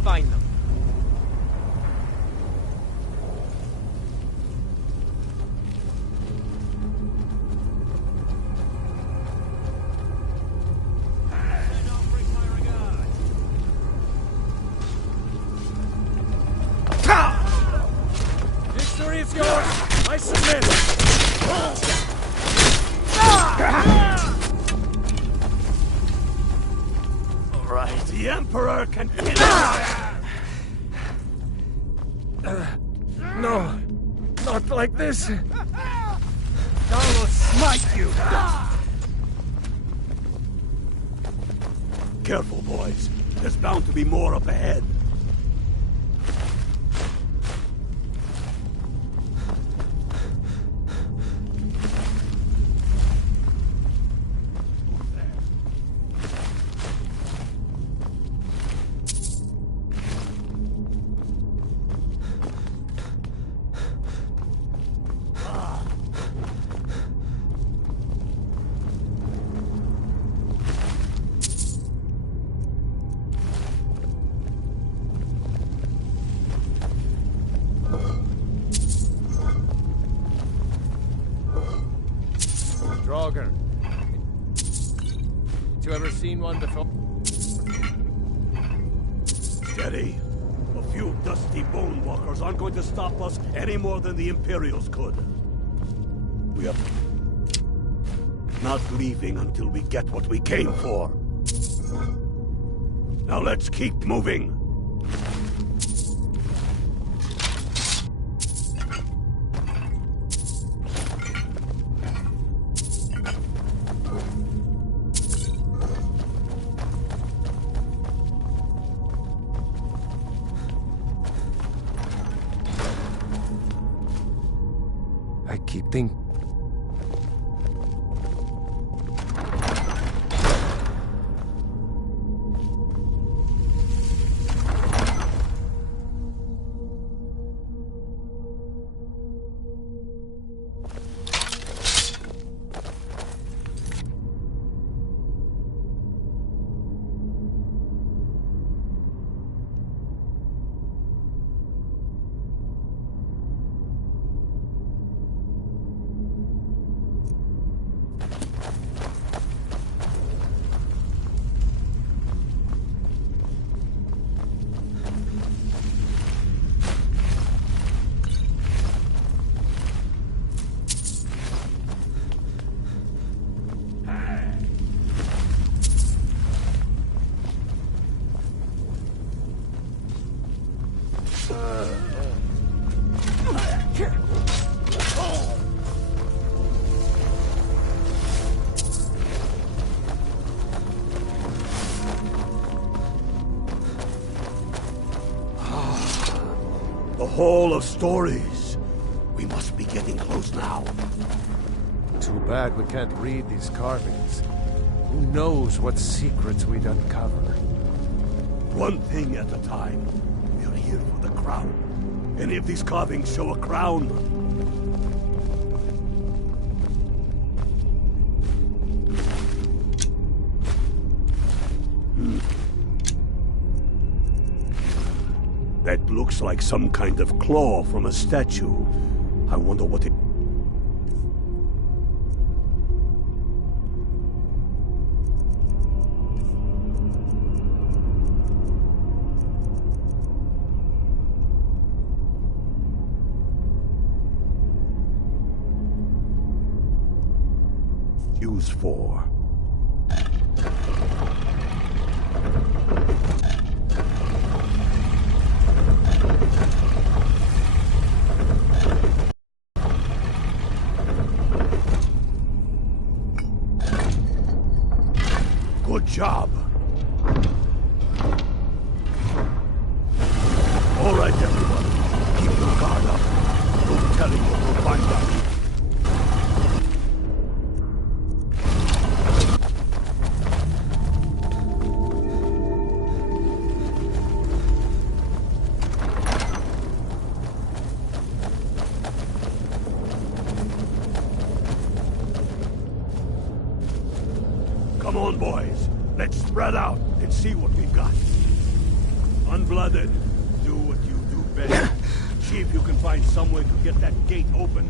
Find them. Victory is yours! I submit! All right, the Emperor can kill No, not like this. Talos smite you! Careful, boys. There's bound to be more up ahead. Draugr. You ever seen one before? Steady. A few dusty Templars aren't going to stop us any more than the Imperials could. We are not leaving until we get what we came for. Now let's keep moving. I keep thinking. The Hall of Stories. We must be getting close now. Too bad we can't read these carvings. Who knows what secrets we'd uncover? One thing at a time. We're here for the crown. Any of these carvings show a crown? That looks like some kind of claw from a statue. I wonder what it... Use for. Good job. All right, everyone. Keep your guard up. No telling what we'll find out. Come on, boys. Let's spread out and see what we've got. Unblooded, do what you do best. See if you can find some way to get that gate open.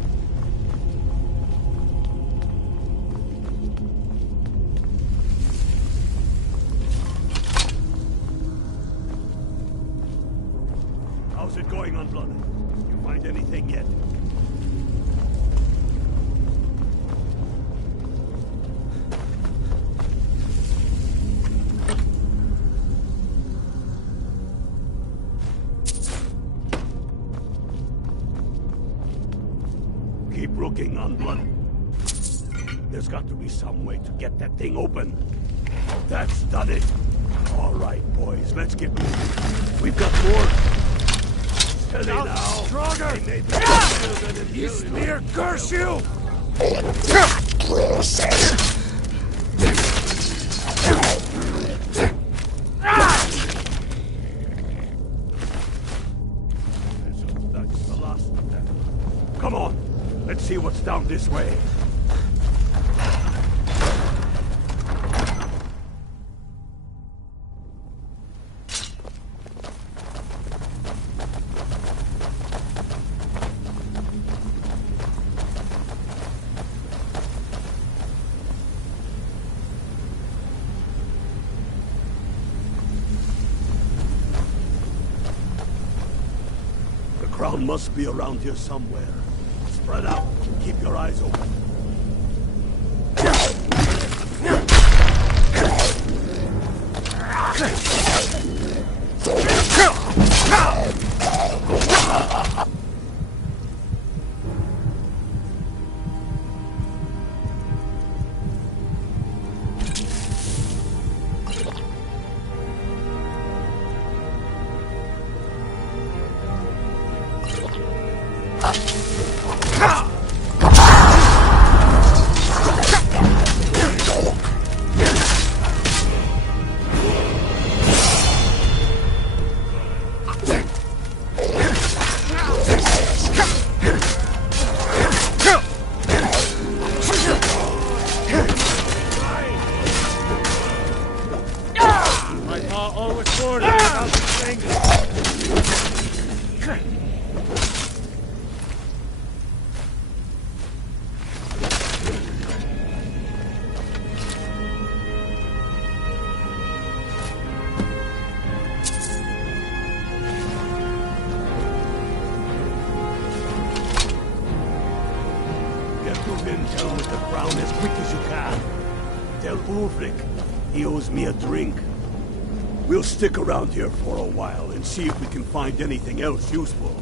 How's it going, Unblooded? You find anything yet? Keep looking, Unblooded. There's got to be some way to get that thing open. That's done it. All right, boys, let's get moving. We've got more. Steady now. Stronger! You smear, curse you! That's the last of them. Come on, let's see what's down this way. crown must be around here somewhere. Spread out. Keep your eyes open. Intel with the crown as quick as you can. Tell Ulfric he owes me a drink. We'll stick around here for a while and see if we can find anything else useful.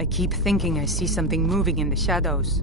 I keep thinking I see something moving in the shadows.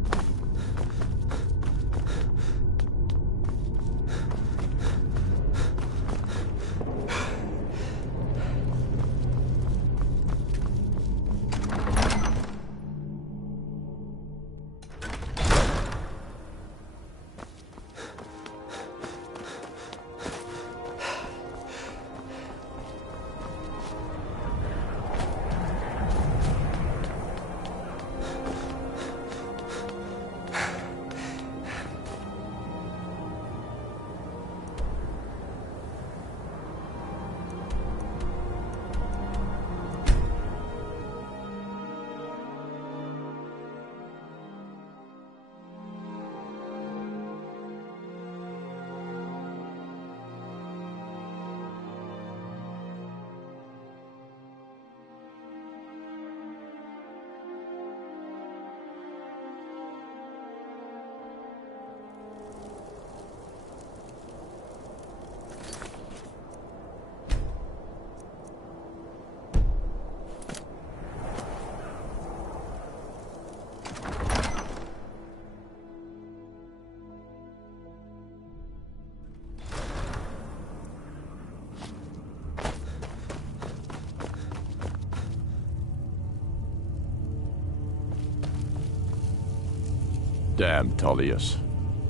Damn Tullius.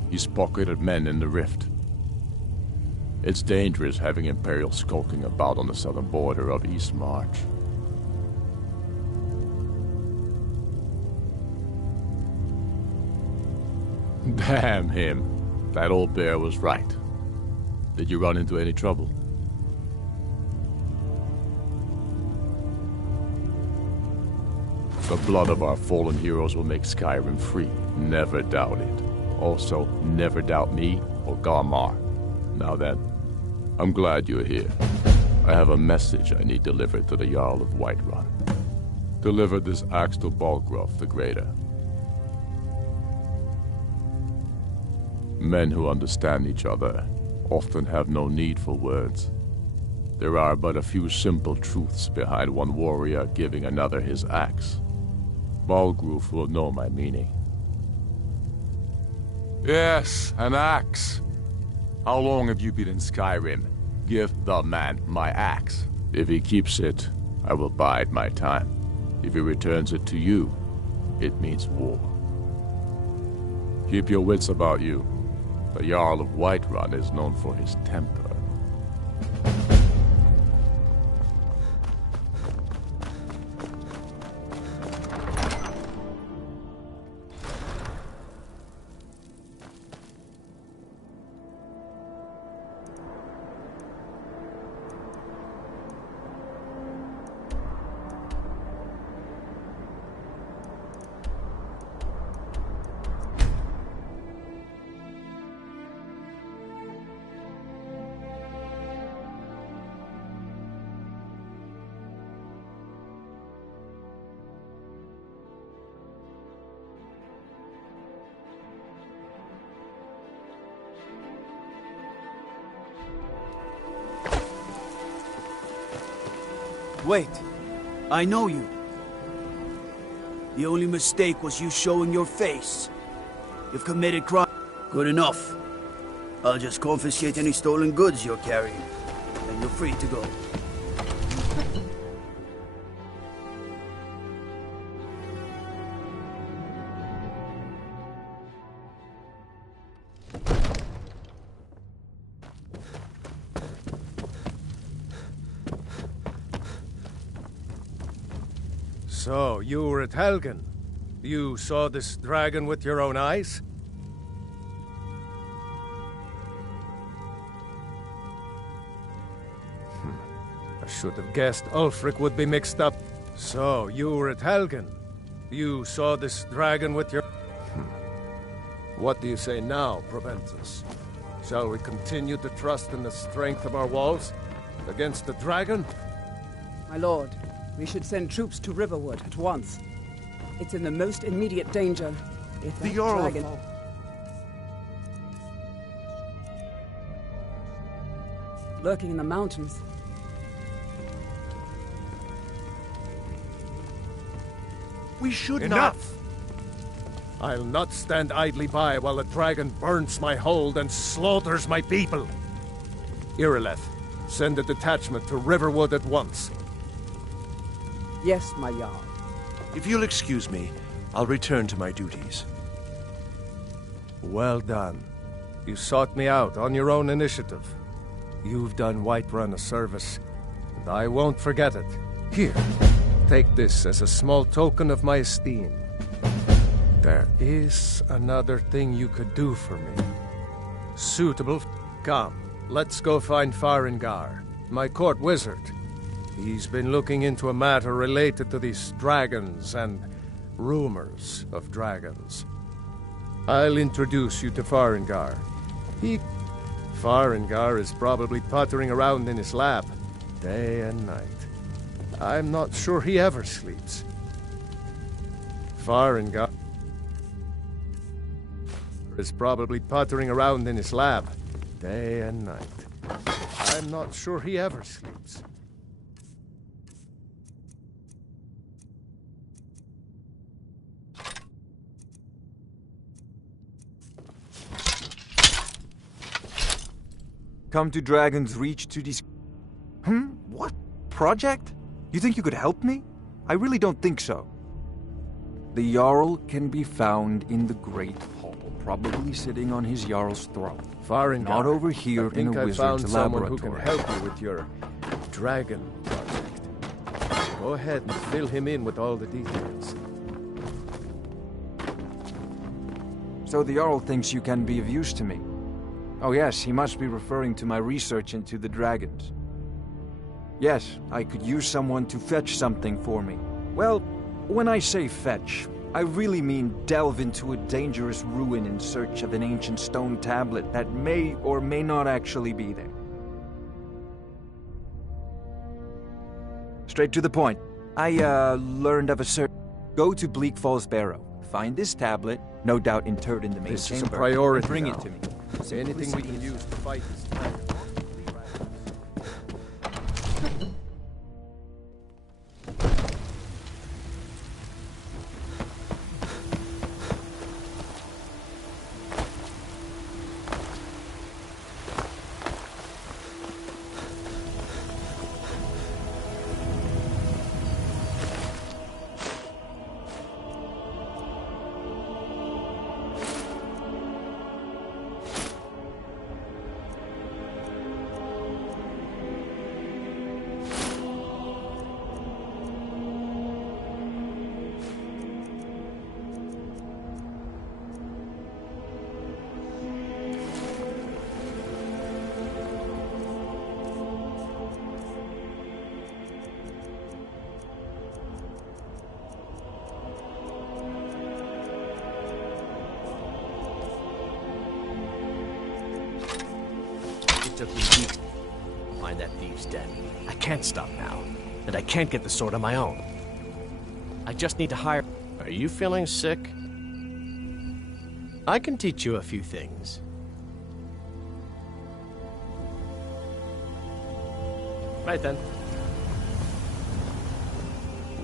He's pocketed men in the rift. It's dangerous having Imperials skulking about on the southern border of East March. Damn him. That old bear was right. Did you run into any trouble? The blood of our fallen heroes will make Skyrim free. Never doubt it. Also, never doubt me or Garmar. Now then, I'm glad you're here. I have a message I need delivered to the Jarl of Whiterun. Deliver this axe to Balgruuf the Greater. Men who understand each other often have no need for words. There are but a few simple truths behind one warrior giving another his axe. Balgruuf will know my meaning. Yes, an axe. How long have you been in Skyrim? Give the man my axe. If he keeps it, I will bide my time. If he returns it to you, it means war. Keep your wits about you. The Jarl of Whiterun is known for his temper. Wait, I know you. The only mistake was you showing your face. You've committed crime. Good enough. I'll just confiscate any stolen goods you're carrying, and you're free to go. So, you were at Helgen. You saw this dragon with your own eyes? I should have guessed Ulfric would be mixed up. So, you were at Helgen. You saw this dragon with your... What do you say now, Proventus? Shall we continue to trust in the strength of our walls against the dragon? My lord, we should send troops to Riverwood at once. It's in the most immediate danger. If that dragon... lurking in the mountains. We should Enough! I'll not stand idly by while the dragon burns my hold and slaughters my people. Irileth, send a detachment to Riverwood at once. Yes, my Jarl. If you'll excuse me, I'll return to my duties. Well done. You sought me out on your own initiative. You've done Whiterun a service, and I won't forget it. Here, take this as a small token of my esteem. There is another thing you could do for me. Suitable. Come, let's go find Farengar, my court wizard. He's been looking into a matter related to these dragons and rumors of dragons. I'll introduce you to Farengar. Farengar is probably puttering around in his lab, day and night. I'm not sure he ever sleeps. Farengar is probably puttering around in his lab, day and night. I'm not sure he ever sleeps. Come to Dragon's Reach to What? Project? You think you could help me? I really don't think so. The Jarl can be found in the Great Hall, probably sitting on his Jarl's throne. Farengar, not over here in a wizard's found someone laboratory. who can help you with your dragon project. Go ahead and fill him in with all the details. So the Jarl thinks you can be of use to me. Oh yes, he must be referring to my research into the dragons. Yes, I could use someone to fetch something for me. Well, When I say fetch, I really mean delve into a dangerous ruin in search of an ancient stone tablet that may or may not actually be there. Straight to the point. I, learned of a certain... Go to Bleak Falls Barrow. Find this tablet, no doubt interred in the main This chamber. is a priority and bring now. it to me. Say anything we can use to fight this time. Took me weeks to find that thief's den. I can't stop now, and I can't get the sword on my own. I just need to hire... Are you feeling sick? I can teach you a few things. Right then.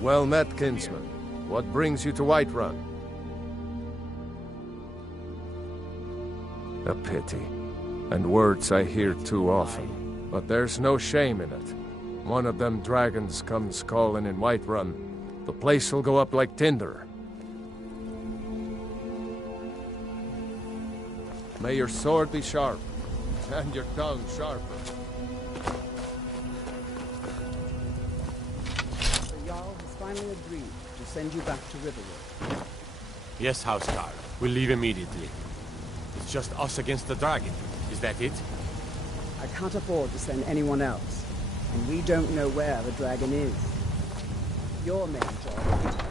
Well met, kinsman. What brings you to Whiterun? A pity. And words I hear too often. But there's no shame in it. One of them dragons comes calling in Whiterun. The place will go up like tinder. May your sword be sharp, and your tongue sharper. The Jarl has finally agreed to send you back to Riverwood. Yes, Housecarl. We'll leave immediately. It's just us against the dragon. Is that it? I can't afford to send anyone else, and we don't know where the dragon is. Your main job.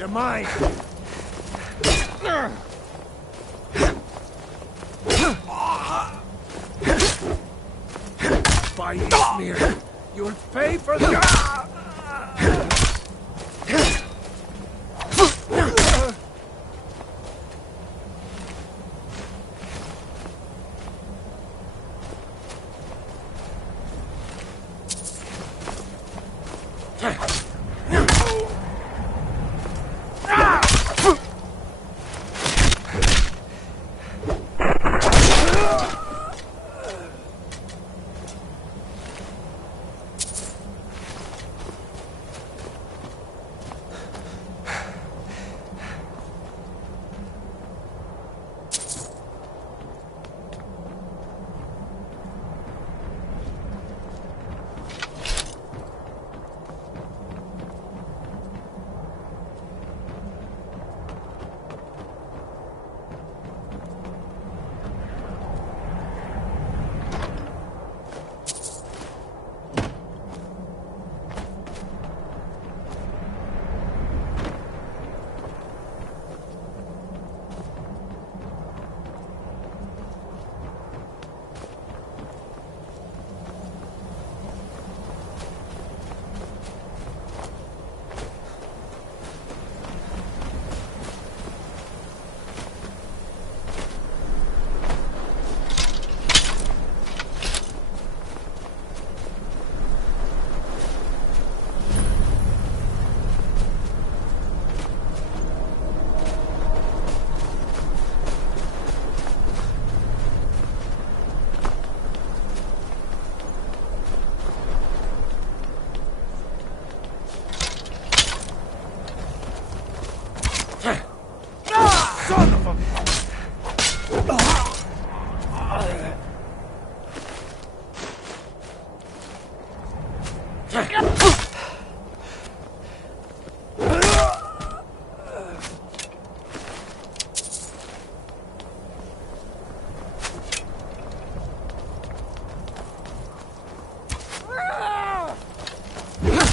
You're mine! Fighting smear! You'll pay for that!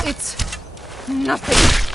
It's nothing.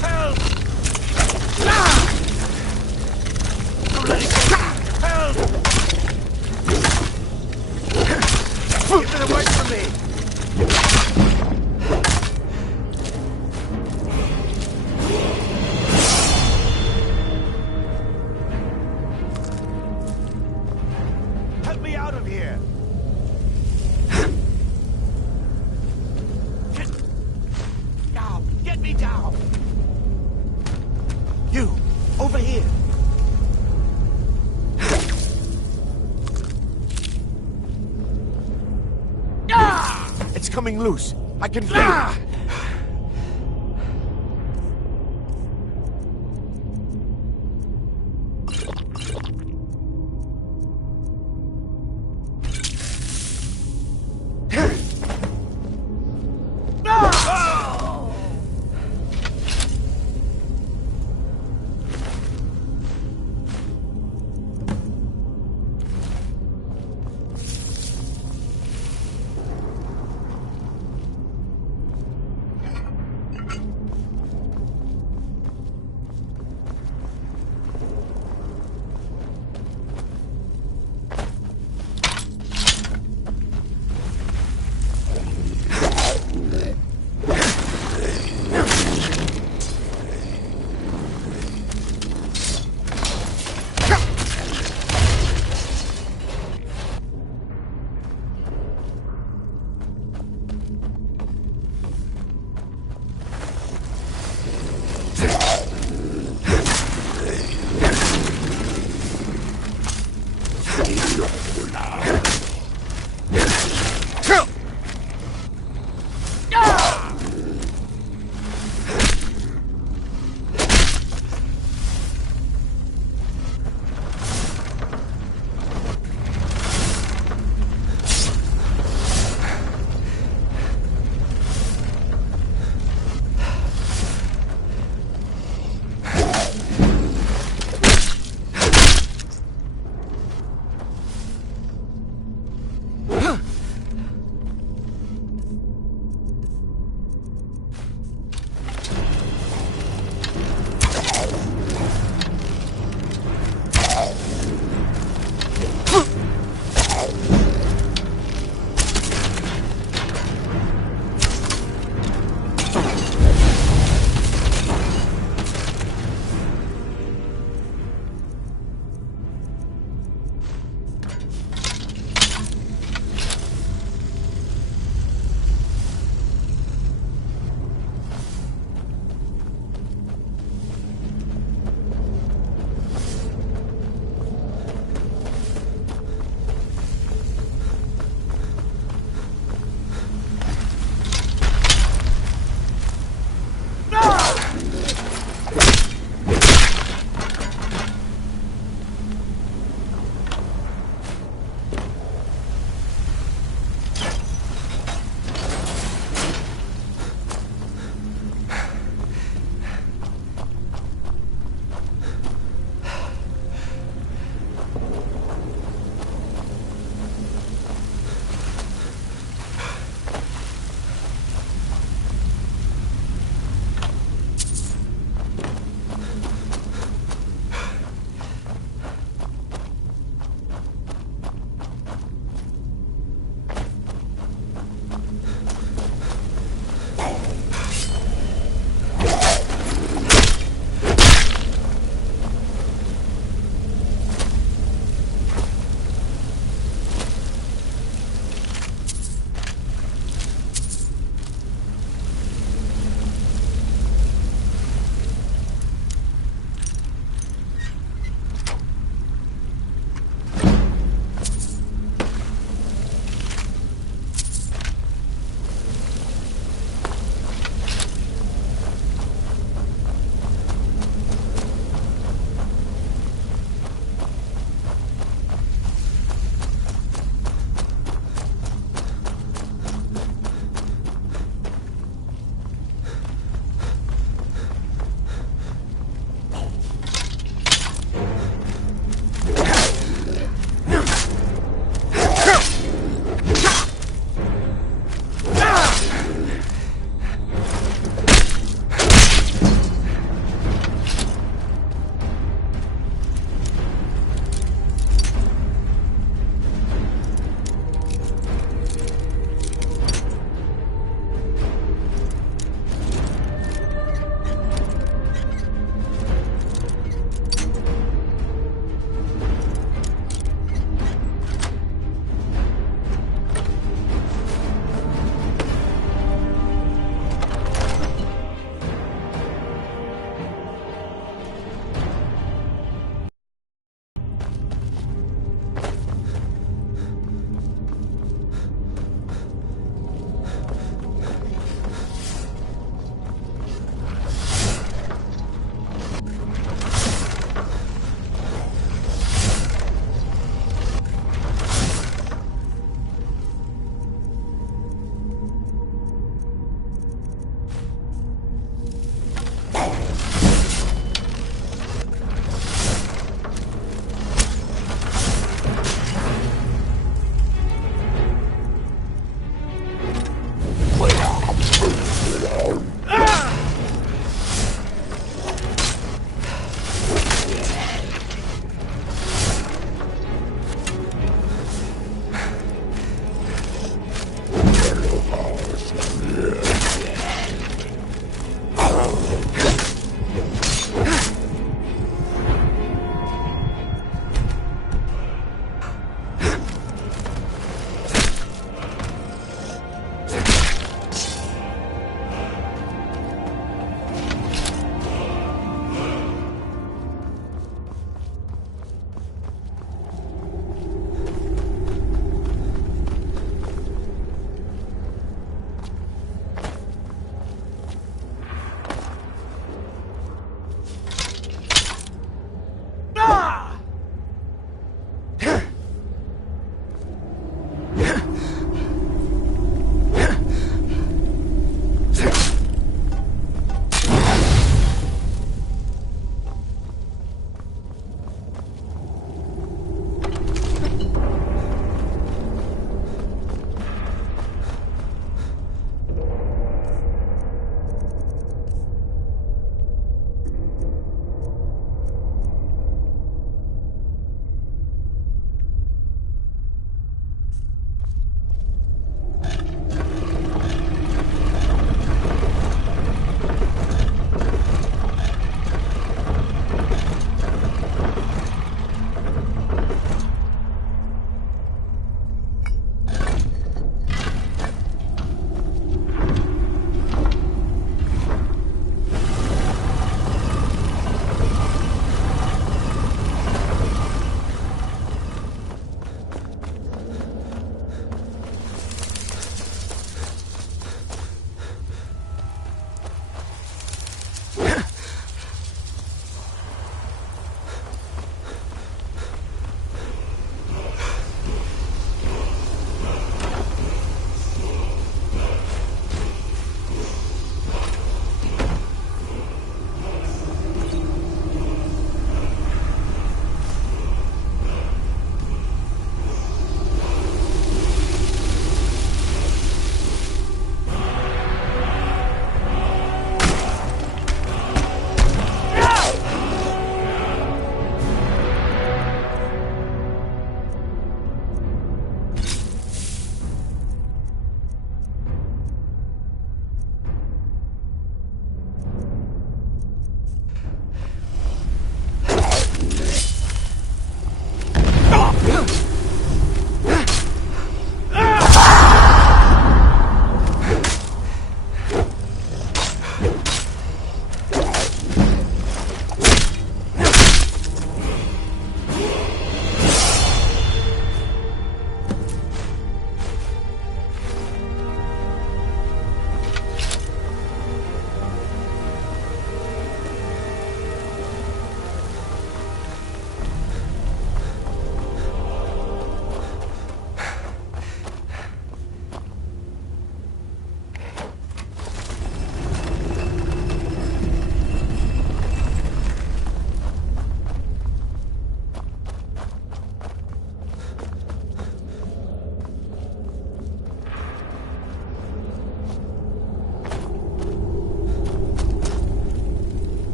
Help! Don't let it go! Help! Keep it away from me! Help me out of here! Get me down! You, over here! It's coming loose. I can feel it.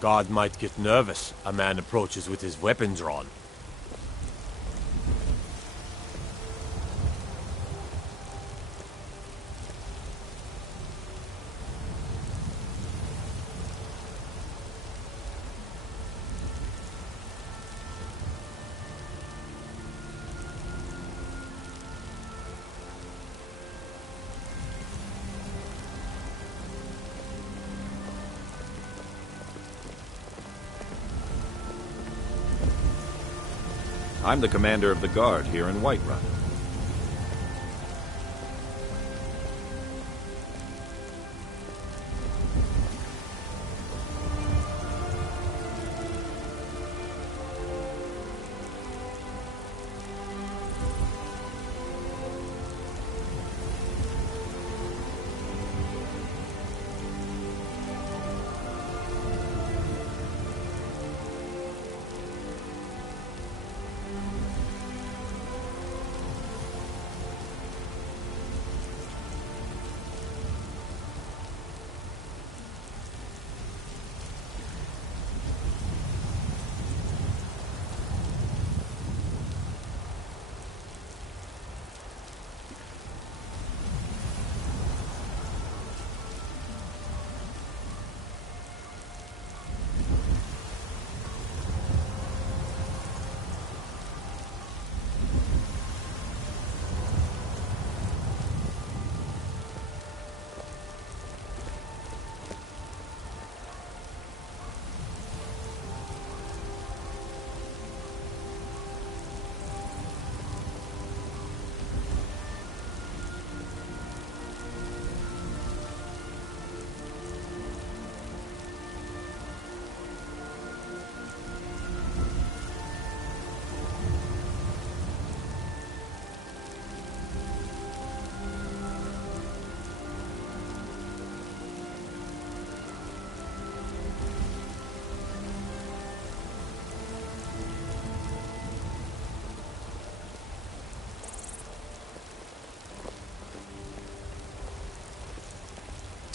God might get nervous. A man approaches with his weapon drawn. I'm the commander of the guard here in Whiterun.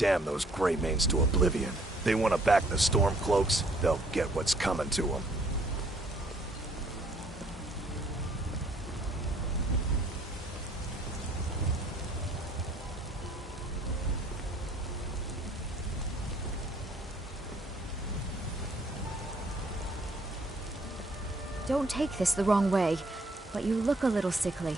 Damn those Greymanes to oblivion. They want to back the Stormcloaks, they'll get what's coming to them. Don't take this the wrong way, but you look a little sickly.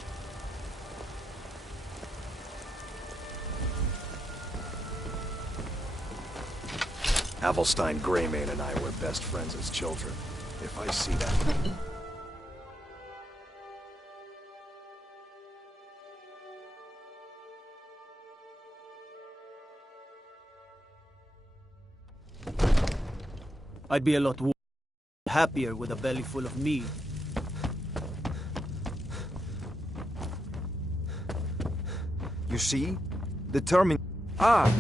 Avelstein Greymane and I were best friends as children. If I see that... I'd be a lot happier with a belly full of meat. You see? Determined. Ah!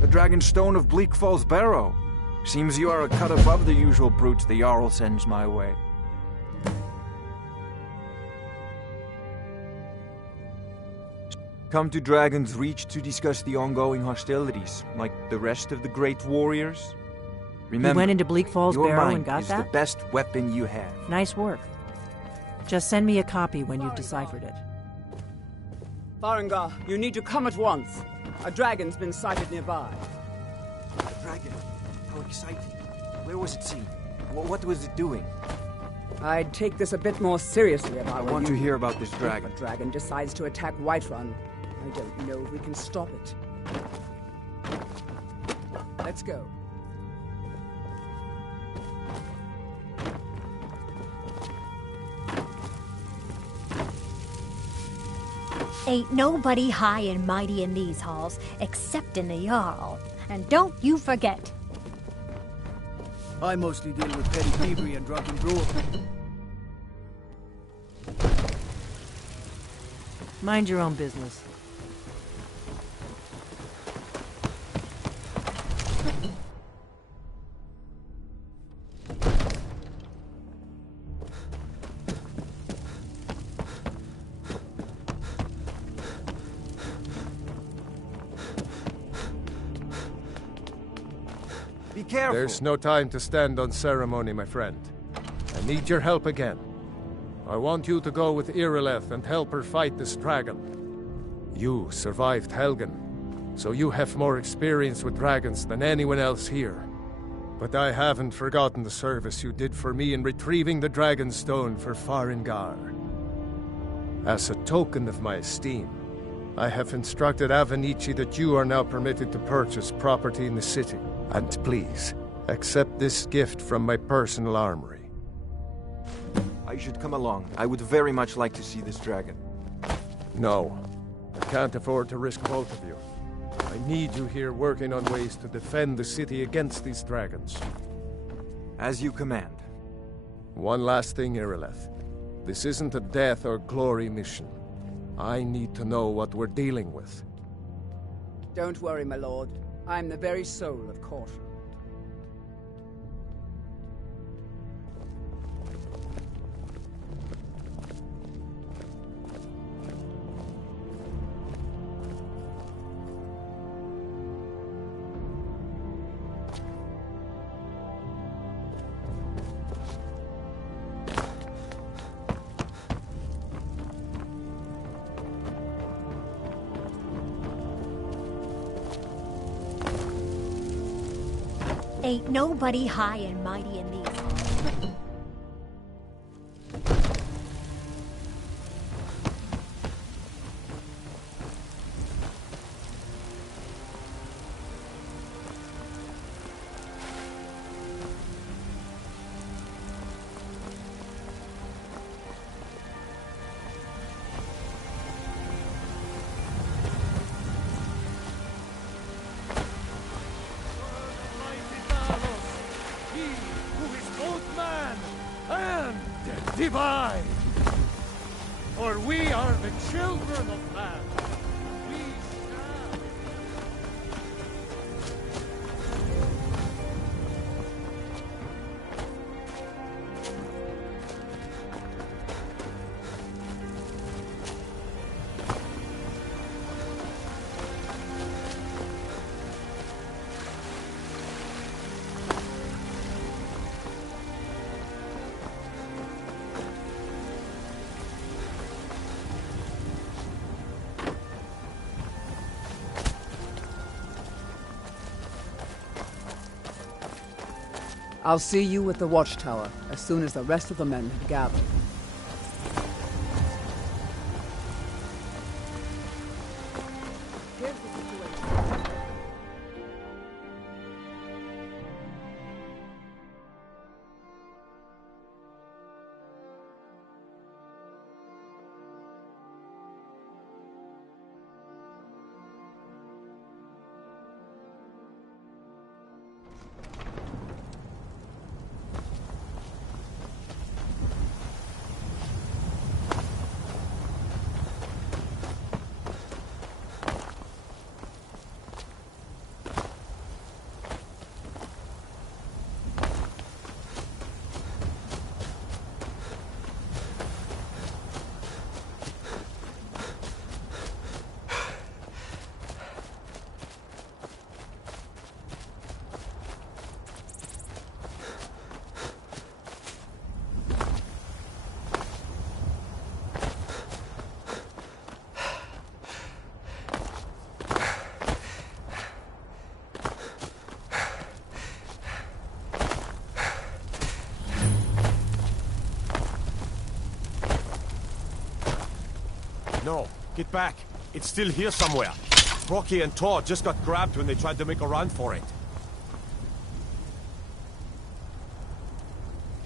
The Dragonstone of Bleak Falls Barrow. Seems you are a cut above the usual brutes the Jarl sends my way. Come to Dragon's Reach to discuss the ongoing hostilities, like the rest of the great warriors? Remember, you went into Bleak Falls your Barrow mind and got is that? the best weapon you have. Nice work. Just send me a copy when you've deciphered it. Farengar, you need to come at once. A dragon's been sighted nearby. A dragon? How exciting. Where was it seen? What was it doing? I'd take this a bit more seriously if I were want you. to hear about this dragon. If a dragon decides to attack Whiterun, I don't know if we can stop it. Let's go. Ain't nobody high and mighty in these halls, except in the Jarl. And don't you forget. I mostly deal with petty thievery and drunken drove. Mind your own business. Be careful. There's no time to stand on ceremony, my friend. I need your help again. I want you to go with Irileth and help her fight this dragon. You survived Helgen, so you have more experience with dragons than anyone else here. But I haven't forgotten the service you did for me in retrieving the Dragon Stone for Farengar. As a token of my esteem, I have instructed Avenici that you are now permitted to purchase property in the city. And please, accept this gift from my personal armory. I should come along. I would very much like to see this dragon. No. I can't afford to risk both of you. I need you here working on ways to defend the city against these dragons. As you command. One last thing, Irileth. This isn't a death or glory mission. I need to know what we're dealing with. Don't worry, my lord. I'm the very soul of caution. Ain't nobody high and mighty in these halls. Divine! For we are the children of man. We shall... I'll see you at the watchtower as soon as the rest of the men have gathered. Here's the situation. No, get back. It's still here somewhere. Rocky and Todd just got grabbed when they tried to make a run for it.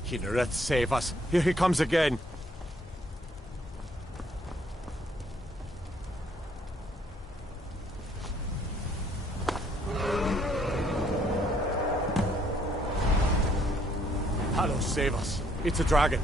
Kinneret, save us. Here he comes again. Hallow, save us. It's a dragon.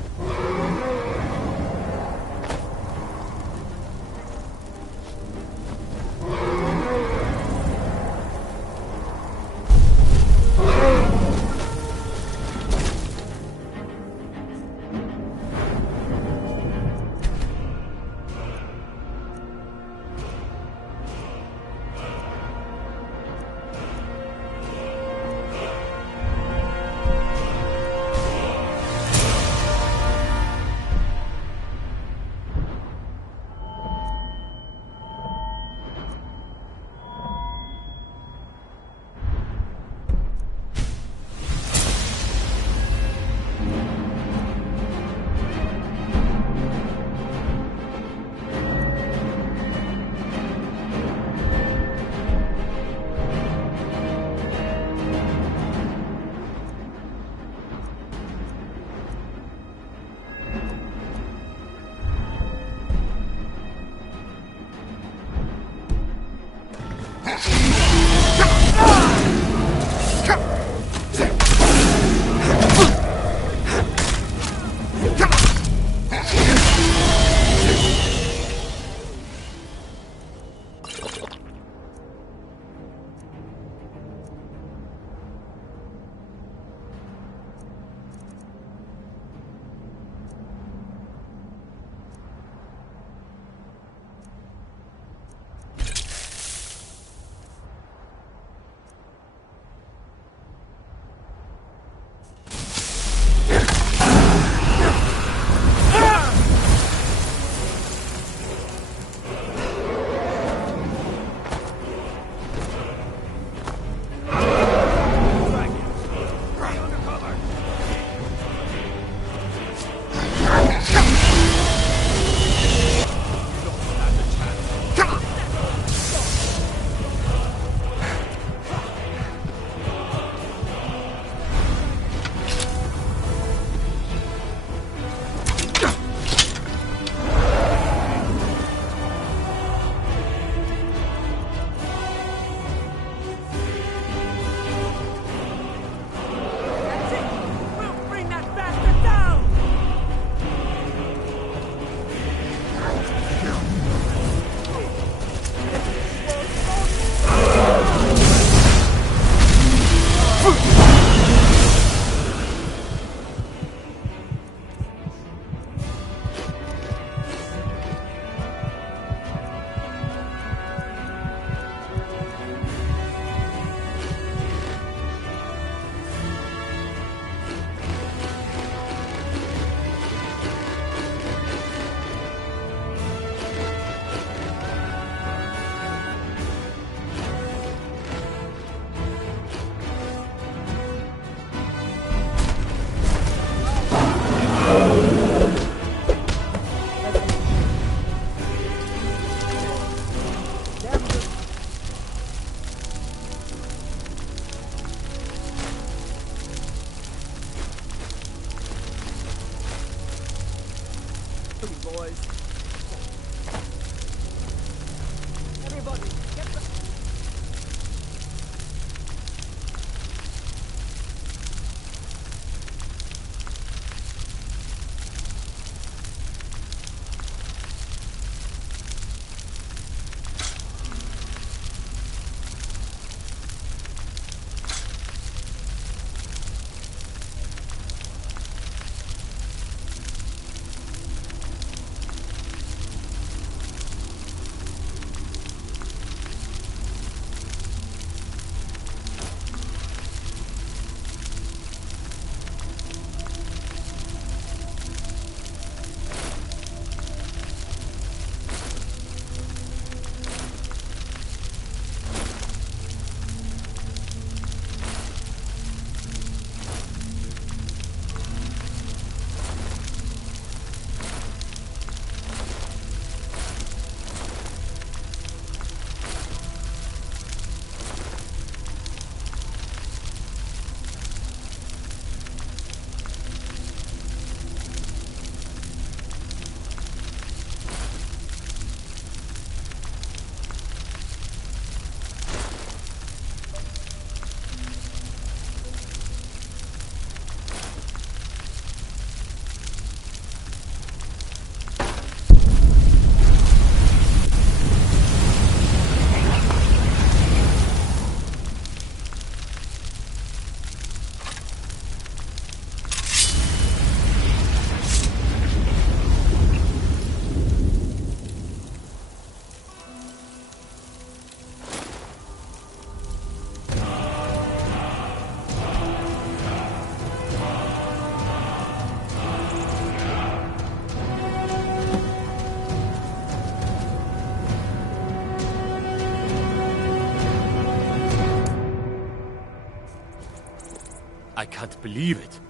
I can't believe it.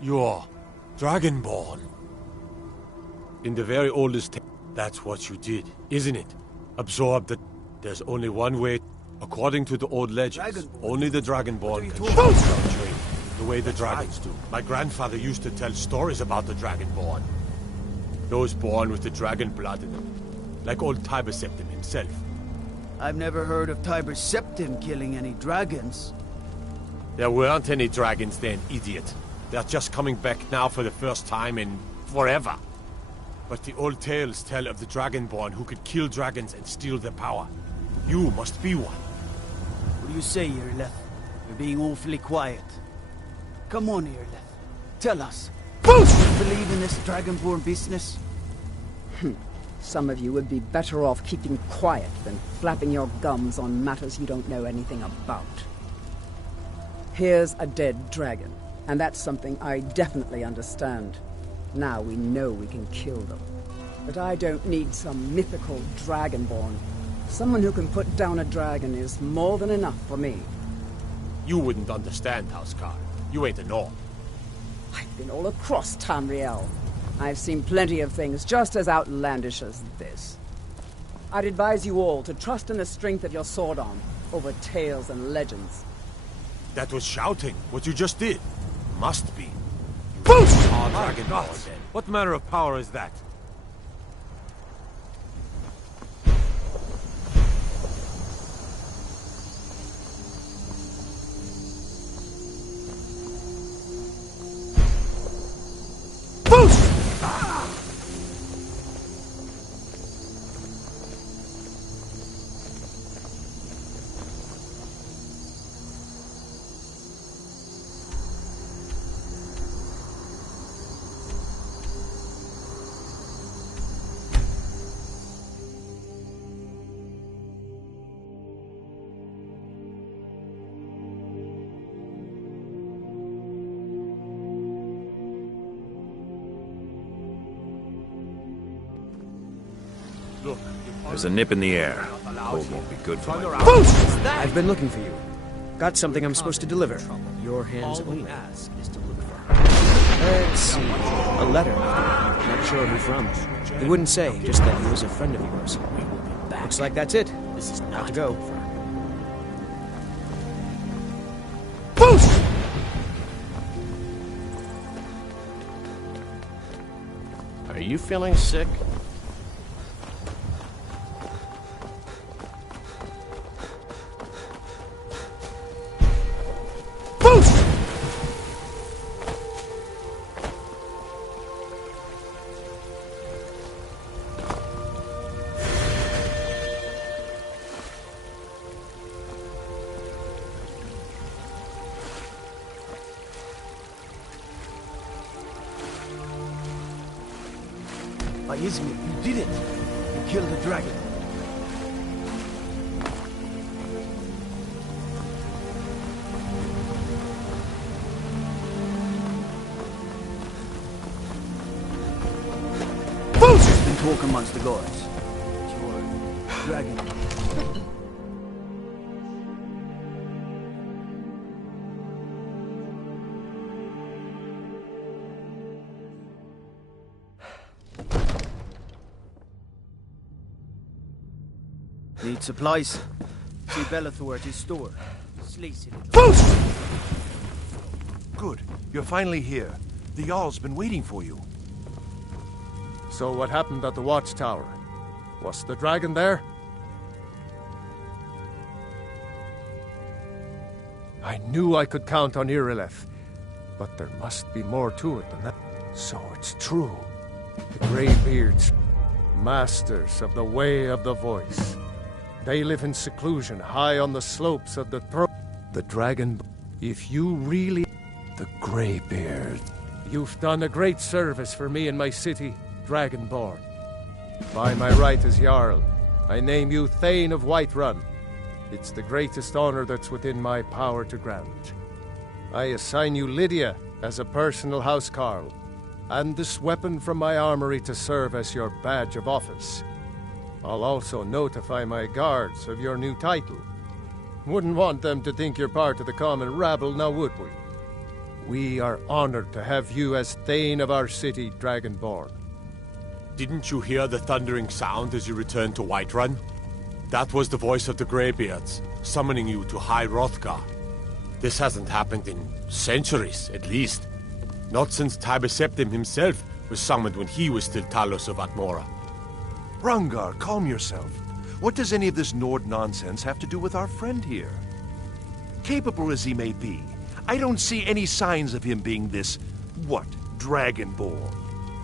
You're Dragonborn. In the very oldest that's what you did, isn't it? Absorb the... There's only one way. According to the old legends, only the Dragonborn can shout without training, the way the dragons do. My grandfather used to tell stories about the Dragonborn. Those born with the dragon blood in them. Like old Tiber Septim himself. I've never heard of Tiber Septim killing any dragons. There weren't any dragons then, idiot. They're just coming back now for the first time in forever. But the old tales tell of the Dragonborn who could kill dragons and steal their power. You must be one. What do you say, Irleth? You're being awfully quiet. Come on, Irleth. Tell us. Do you believe in this Dragonborn business? Some of you would be better off keeping quiet than flapping your gums on matters you don't know anything about. Here's a dead dragon, and that's something I definitely understand. Now we know we can kill them. But I don't need some mythical Dragonborn. Someone who can put down a dragon is more than enough for me. You wouldn't understand, Housecar. You ain't a Norn. I've been all across Tamriel. I've seen plenty of things just as outlandish as this. I'd advise you all to trust in the strength of your sword arm over tales and legends. That was shouting, what you just did. Must be. Dragonborn, then. What manner of power is that? There's a nip in the air. Cold won't be good for my... I've been looking for you. Got something I'm supposed to deliver. Your hands only. Let's see. A letter. Not sure who from. He wouldn't say, just that he was a friend of yours. Looks like that's it. This is not to go. Are you feeling sick? By Izmir, you did it! You killed the dragon. There's been talk amongst the gods. Your dragon. Need supplies? See Bellathor at his store. Good. You're finally here. The Jarl's been waiting for you. So what happened at the watchtower? Was the dragon there? I knew I could count on Irileth, but there must be more to it than that. So it's true. The Greybeards, masters of the way of the voice. They live in seclusion, high on the slopes of the throne. The dragon... If you really... The Greybeard. You've done a great service for me and my city, Dragonborn. By my right as Jarl, I name you Thane of Whiterun. It's the greatest honor that's within my power to grant. I assign you Lydia as a personal housecarl, and this weapon from my armory to serve as your badge of office. I'll also notify my guards of your new title. Wouldn't want them to think you're part of the common rabble, now would we? We are honored to have you as Thane of our city, Dragonborn. Didn't you hear the thundering sound as you returned to Whiterun? That was the voice of the Greybeards, summoning you to High Hrothgar. This hasn't happened in centuries, at least. Not since Tiber Septim himself was summoned when he was still Talos of Atmora. Rungar, calm yourself. What does any of this Nord nonsense have to do with our friend here? Capable as he may be, I don't see any signs of him being this, Dragonborn.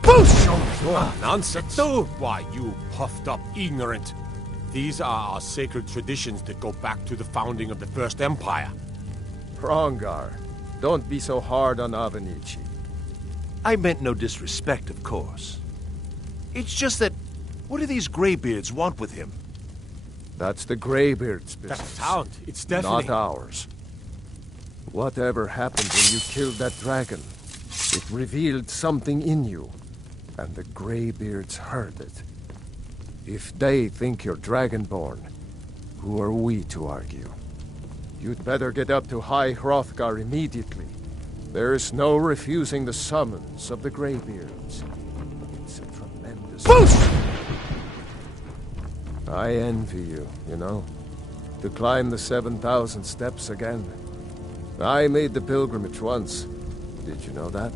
Boosh! Nonsense! Why, you puffed up ignorant. These are our sacred traditions that go back to the founding of the First Empire. Rungar, don't be so hard on Avenici. I meant no disrespect, of course. It's just that, what do these Greybeards want with him? That's the Greybeards' business. That sound, it's deafening. Not ours. Whatever happened when you killed that dragon, it revealed something in you, and the Greybeards heard it. If they think you're Dragonborn, who are we to argue? You'd better get up to High Hrothgar immediately. There's no refusing the summons of the Greybeards. It's a tremendous... Boost! I envy you, you know. To climb the 7,000 steps again. I made the pilgrimage once. Did you know that?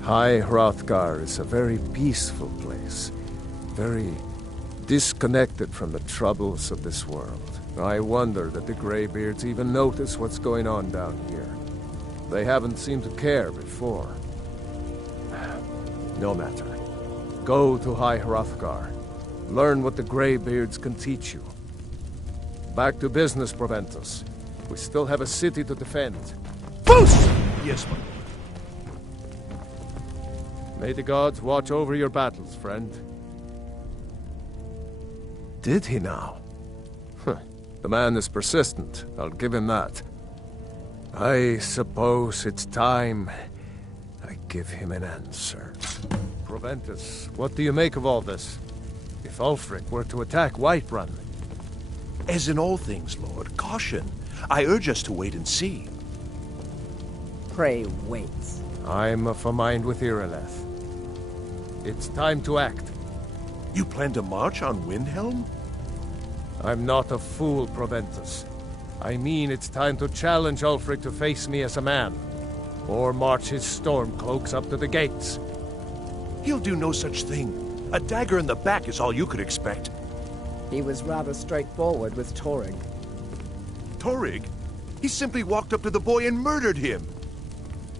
High Hrothgar is a very peaceful place. Very disconnected from the troubles of this world. I wonder that the Greybeards even notice what's going on down here. They haven't seemed to care before. No matter. Go to High Hrothgar. Learn what the Greybeards can teach you. Back to business, Proventus. We still have a city to defend. Boost! Yes, my lord. May the gods watch over your battles, friend. Did he now? The man is persistent, I'll give him that. I suppose it's time I give him an answer. Proventus, what do you make of all this? If Ulfric were to attack Whiterun... As in all things, Lord, caution. I urge us to wait and see. Pray wait. I'm of a mind with Irileth. It's time to act. You plan to march on Windhelm? I'm not a fool, Proventus. I mean it's time to challenge Ulfric to face me as a man. Or march his stormcloaks up to the gates. He'll do no such thing. A dagger in the back is all you could expect. He was rather straightforward with Torrig. Torrig? He simply walked up to the boy and murdered him.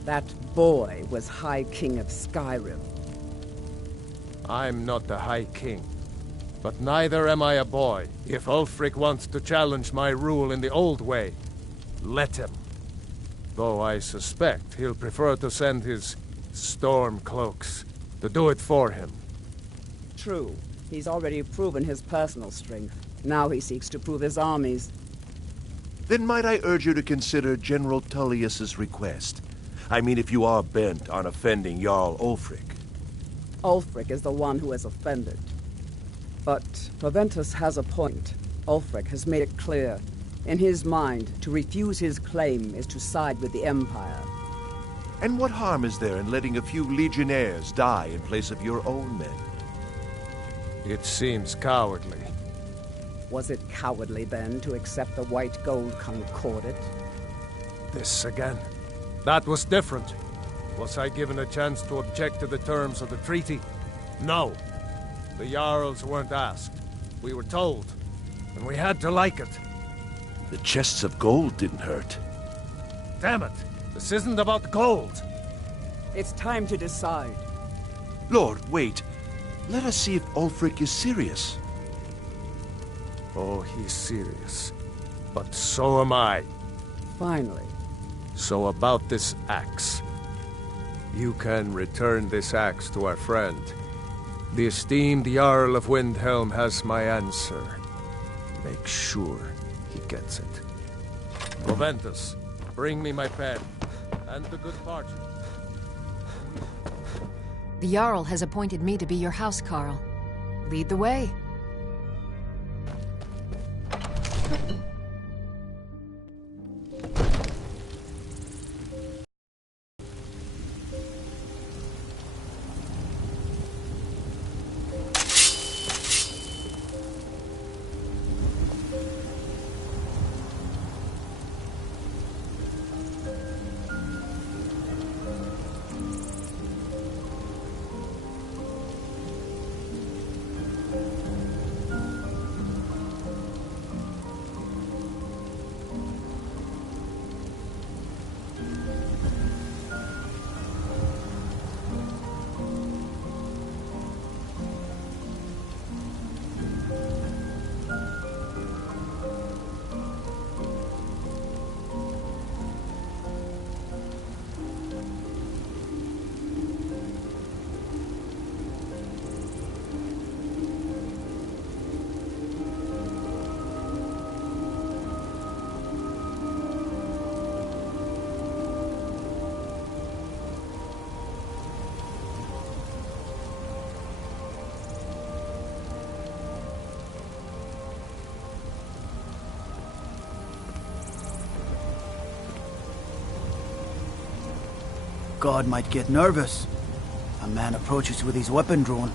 That boy was High King of Skyrim. I'm not the High King. But neither am I a boy. If Ulfric wants to challenge my rule in the old way, let him. Though I suspect he'll prefer to send his stormcloaks to do it for him. True. He's already proven his personal strength. Now he seeks to prove his armies. Then might I urge you to consider General Tullius's request? I mean, if you are bent on offending Jarl Ulfric. Ulfric is the one who has offended. But Proventus has a point. Ulfric has made it clear. In his mind, to refuse his claim is to side with the Empire. And what harm is there in letting a few legionnaires die in place of your own men? It seems cowardly. Was it cowardly, then, to accept the White Gold Concordat? This again. That was different. Was I given a chance to object to the terms of the treaty? No. The Jarls weren't asked. We were told. And we had to like it. The chests of gold didn't hurt. Damn it! This isn't about gold! It's time to decide. Lord, wait. Let us see if Ulfric is serious. Oh, he's serious. But so am I. Finally. So about this axe. You can return this axe to our friend. The esteemed Jarl of Windhelm has my answer. Make sure he gets it. Proventus, bring me my pen. And the good parchment. The Jarl has appointed me to be your housecarl. Lead the way. god might get nervous. A man approaches with his weapon drawn.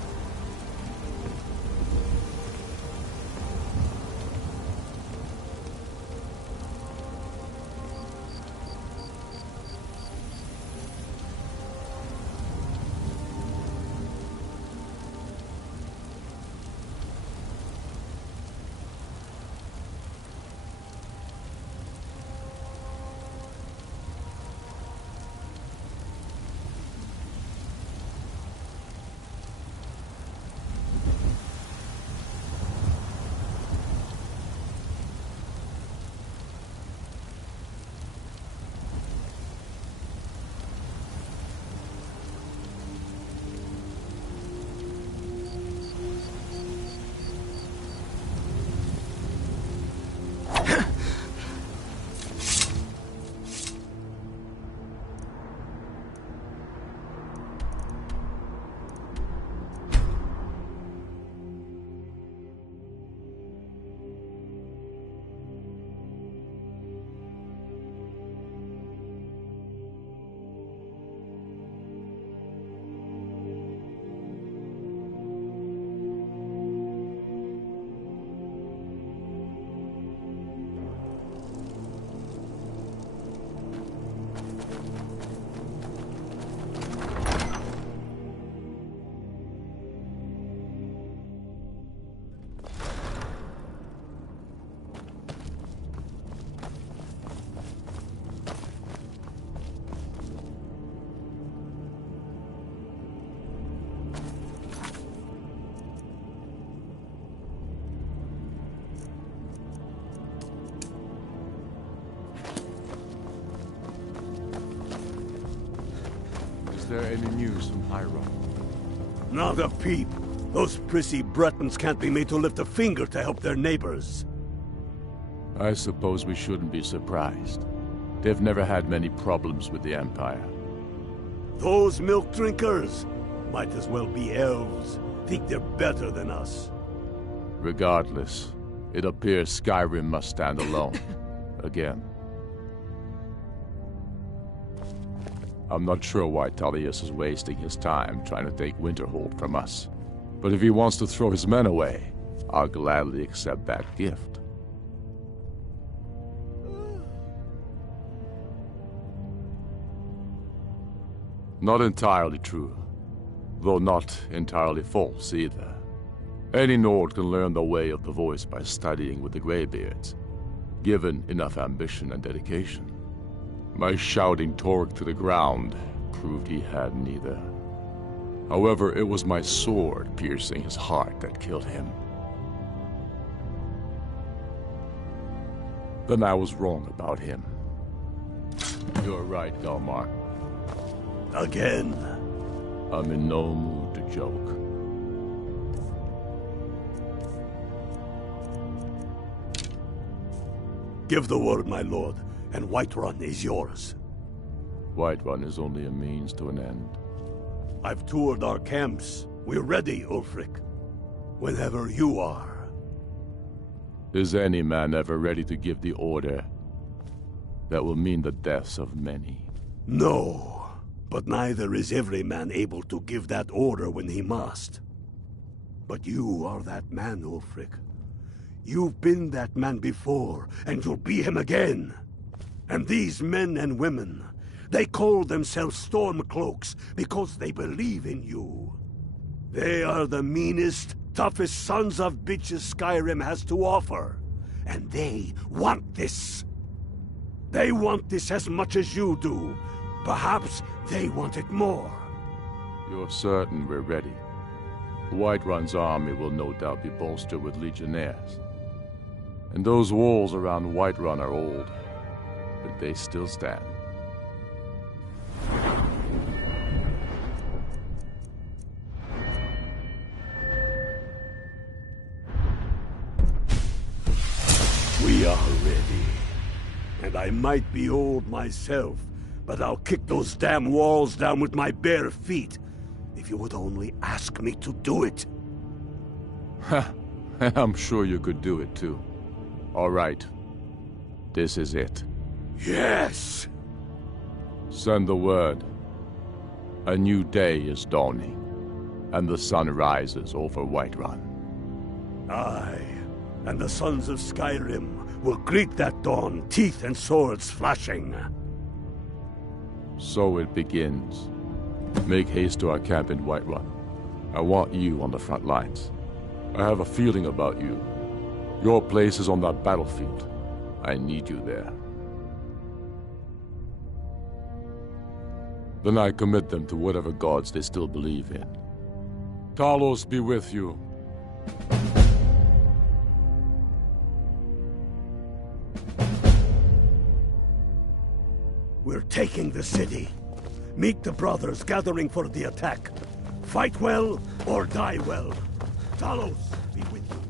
Is there any news from Hyrule? Not a peep. Those prissy Bretons can't be made to lift a finger to help their neighbors. I suppose we shouldn't be surprised. They've never had many problems with the Empire. Those milk drinkers might as well be elves. Think they're better than us. Regardless, it appears Skyrim must stand alone. Again. I'm not sure why Tullius is wasting his time trying to take Winterhold from us. But if he wants to throw his men away, I'll gladly accept that gift. Not entirely true, though not entirely false either. Any Nord can learn the way of the voice by studying with the Greybeards, given enough ambition and dedication. My shouting Torg to the ground proved he had neither. However, it was my sword piercing his heart that killed him. Then I was wrong about him. You're right, Galmar. Again. I'm in no mood to joke. Give the word, my lord, and Whiterun is yours. Whiterun is only a means to an end. I've toured our camps. We're ready, Ulfric. Whenever you are. Is any man ever ready to give the order that will mean the deaths of many? No, but neither is every man able to give that order when he must. But you are that man, Ulfric. You've been that man before, and you'll be him again. And these men and women, they call themselves Stormcloaks because they believe in you. They are the meanest, toughest sons of bitches Skyrim has to offer. And they want this. They want this as much as you do. Perhaps they want it more. You're certain we're ready? Whiterun's army will no doubt be bolstered with legionnaires. And those walls around Whiterun are old, but they still stand. We are ready. And I might be old myself, but I'll kick those damn walls down with my bare feet, if you would only ask me to do it. Ha! I'm sure you could do it too. All right. This is it. Yes! Send the word. A new day is dawning, and the sun rises over Whiterun. Aye, and the sons of Skyrim will greet that dawn, teeth and swords flashing. So it begins. Make haste to our camp in Whiterun. I want you on the front lines. I have a feeling about you. Your place is on that battlefield. I need you there. Then I commit them to whatever gods they still believe in. Talos be with you. We're taking the city. Meet the brothers gathering for the attack. Fight well or die well. Talos be with you.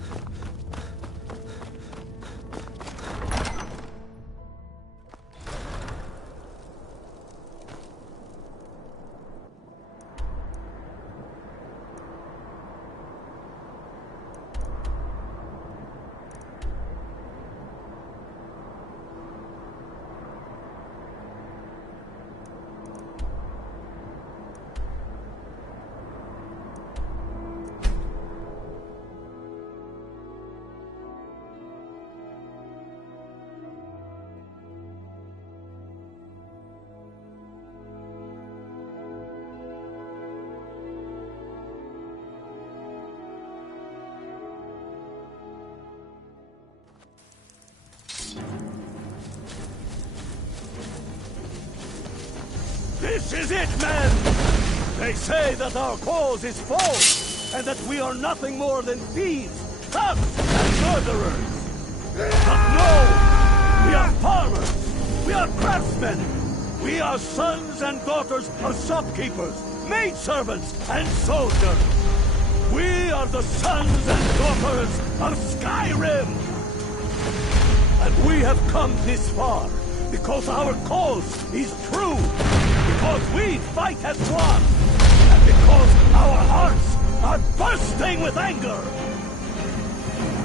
This is it, men! They say that our cause is false, and that we are nothing more than thieves, thugs, and murderers. But no! We are farmers! We are craftsmen! We are sons and daughters of shopkeepers, maidservants, and soldiers! We are the sons and daughters of Skyrim! And we have come this far because our cause is true! Because we fight as one! And because our hearts are bursting with anger!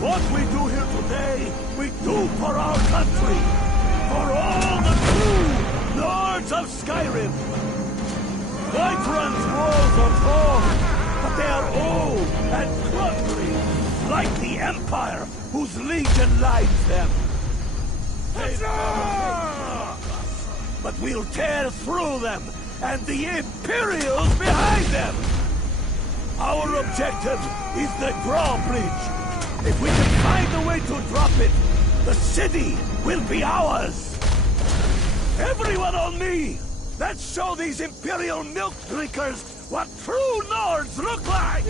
What we do here today, we do for our country! For all the true Lords of Skyrim! Whiterun's walls are tall, but they are old and crumbling, like the Empire whose legion lies them. But we'll tear through them, and the Imperials behind them! Our objective is the drawbridge. If we can find a way to drop it, the city will be ours! Everyone on me! Let's show these Imperial milk drinkers what true Nords look like!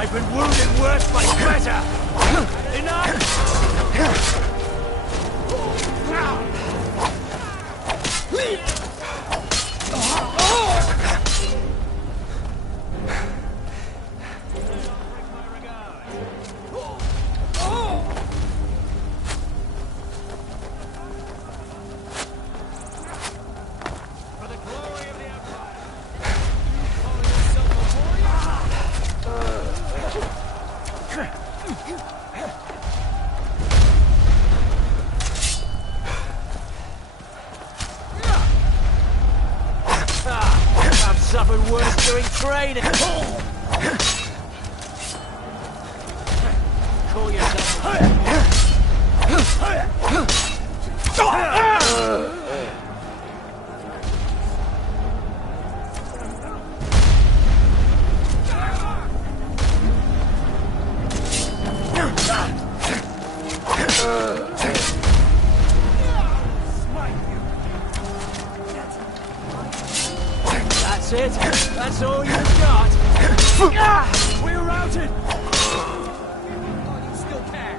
I've been wounded worse by better! doing training. Call yourself. That's it. That's all you've got. We're routed. You still can.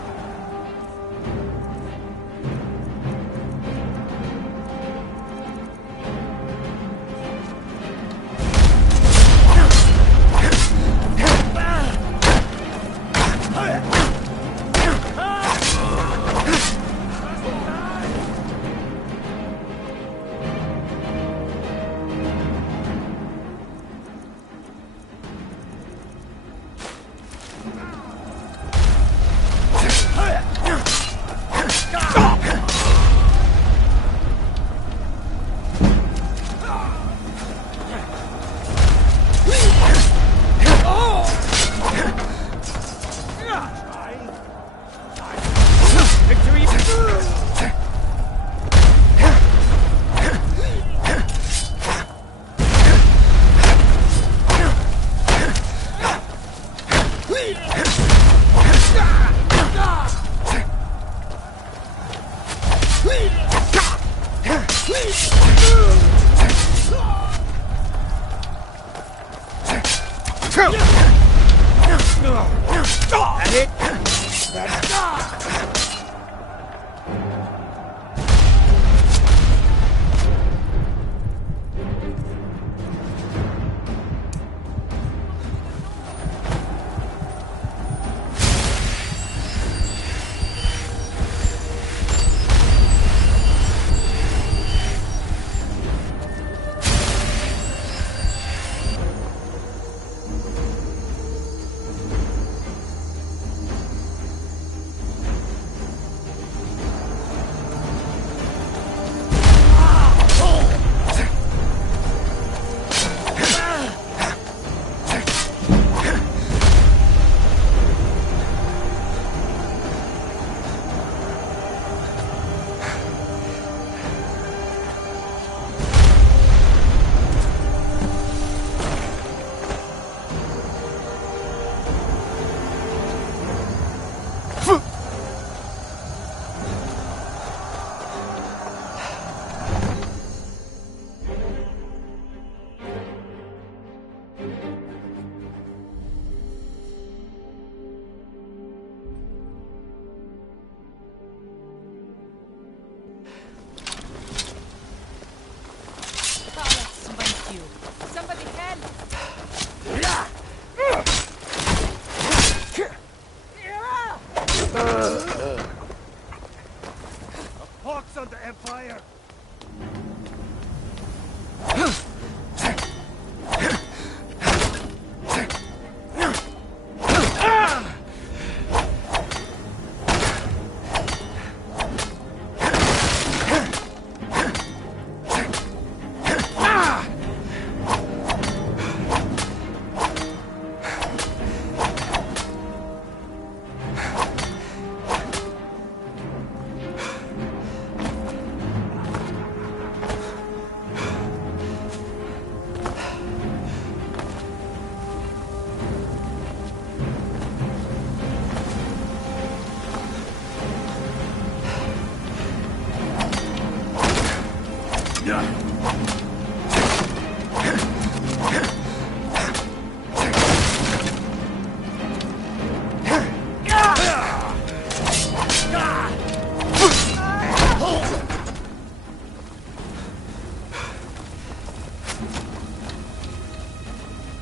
Pox on the Empire!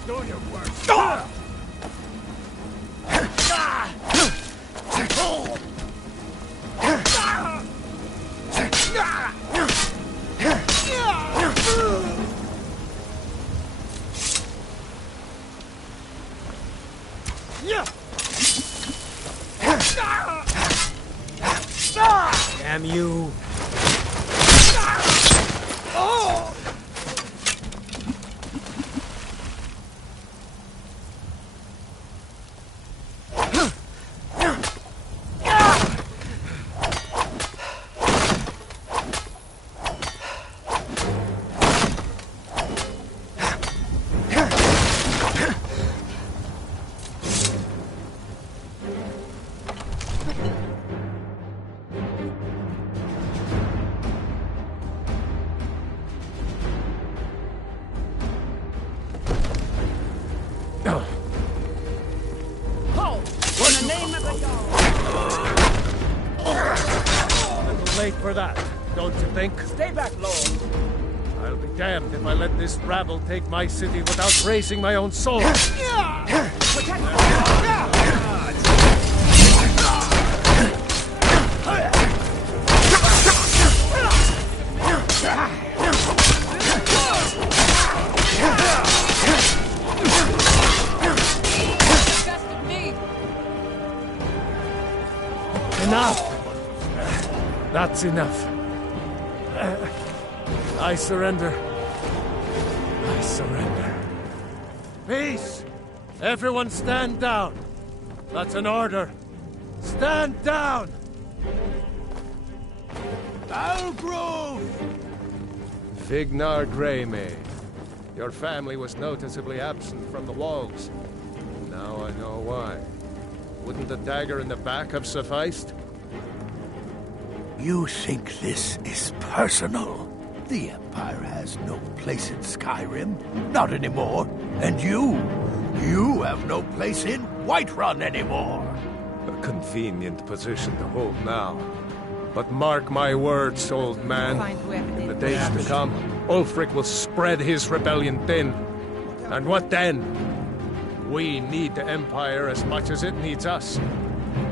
Do your worst. Damn you. that, don't you think? Stay back, Lord. I'll be damned if I let this rabble take my city without raising my own sword. Enough! That's enough. I surrender. I surrender. Peace! Everyone stand down. That's an order. Stand down! Algrove! Vignar Greymane. Your family was noticeably absent from the walls. Now I know why. Wouldn't the dagger in the back have sufficed? You think this is personal? The Empire has no place in Skyrim. Not anymore. And you have no place in Whiterun anymore. A convenient position to hold now. But mark my words, old man. In the days to come, Ulfric will spread his rebellion thin. And what then? We need the Empire as much as it needs us.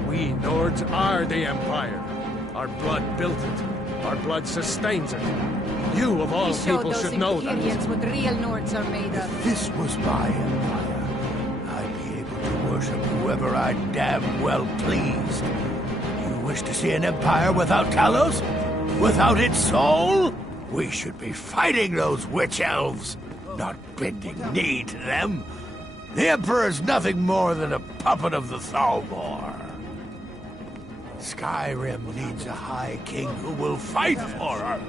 We Nords are the Empire. Our blood built it. Our blood sustains it. You, of all people, should know that. What real Nords are made of. If this was my Empire, I'd be able to worship whoever I damn well pleased. You wish to see an Empire without Talos? Without its soul? We should be fighting those witch elves, not bending knee to them. The Emperor's nothing more than a puppet of the Thalmor. Skyrim needs a High King who will fight for her.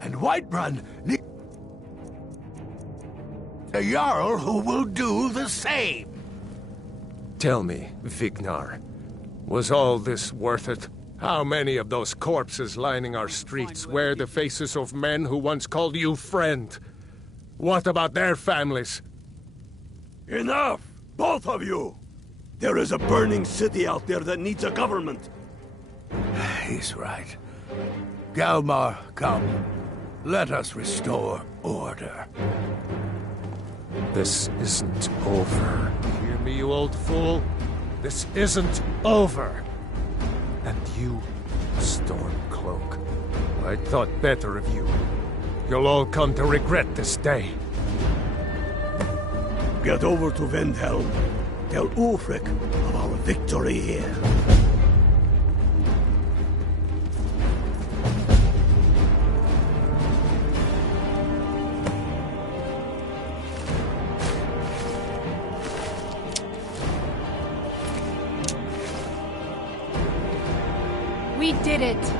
And Whiterun needs a Jarl who will do the same. Tell me, Vignar, was all this worth it? How many of those corpses lining our streets wear the faces of men who once called you friend? What about their families? Enough! Both of you! There is a burning city out there that needs a government. He's right. Galmar, come. Let us restore order. This isn't over. Hear me, you old fool? This isn't over. And you, Stormcloak, I thought better of you. You'll all come to regret this day. Get over to Windhelm. Tell Ulfric of our victory here. We did it!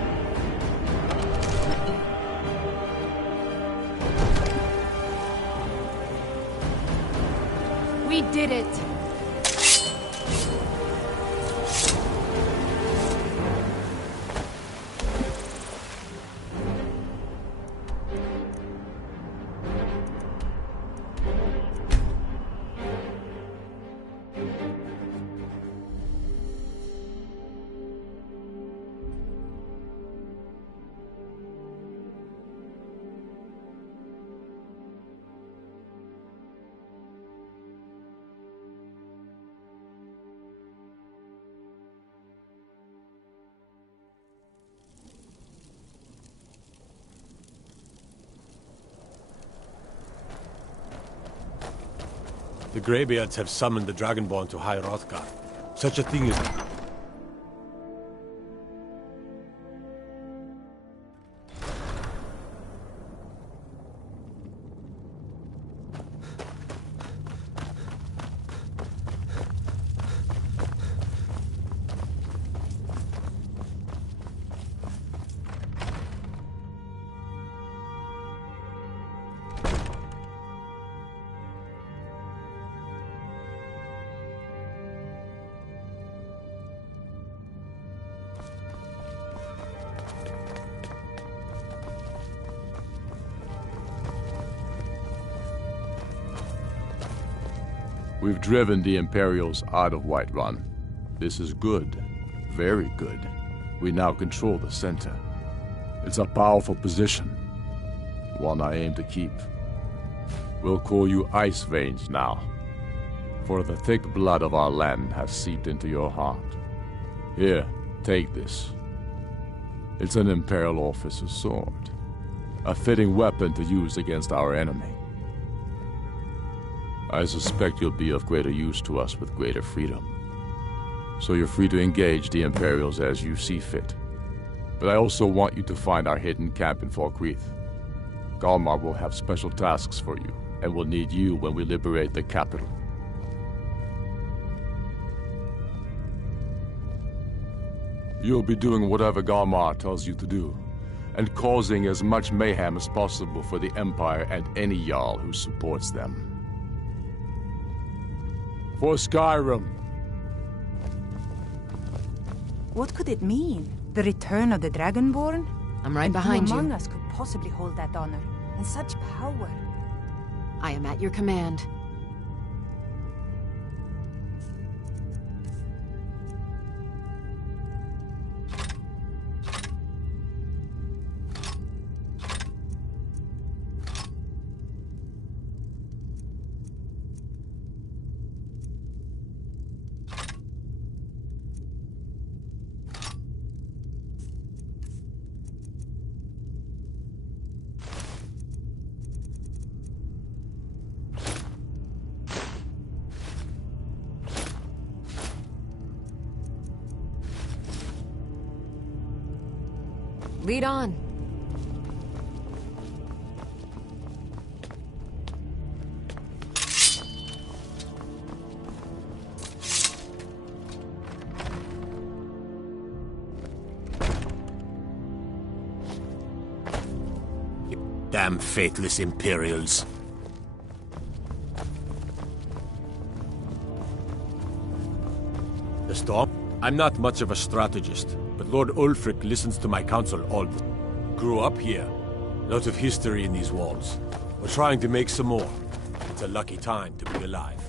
We did it! The Greybeards have summoned the Dragonborn to High Hrothgar. Such a thing is... We've driven the Imperials out of Whiterun. This is good. Very good. We now control the center. It's a powerful position. One I aim to keep. We'll call you Ice Veins now. For the thick blood of our land has seeped into your heart. Here, take this. It's an Imperial officer's sword. A fitting weapon to use against our enemy. I suspect you'll be of greater use to us with greater freedom. So you're free to engage the Imperials as you see fit. But I also want you to find our hidden camp in Falkreath. Galmar will have special tasks for you, and will need you when we liberate the capital. You'll be doing whatever Galmar tells you to do, and causing as much mayhem as possible for the Empire and any Jarl who supports them. For Skyrim! What could it mean? The return of the Dragonborn? I'm right behind Who you. among us could possibly hold that honor? And such power? I am at your command. Lead on. Damn faithless Imperials. The storm? I'm not much of a strategist, but Lord Ulfric listens to my counsel all the time. Grew up here. Lot of history in these walls. We're trying to make some more. It's a lucky time to be alive.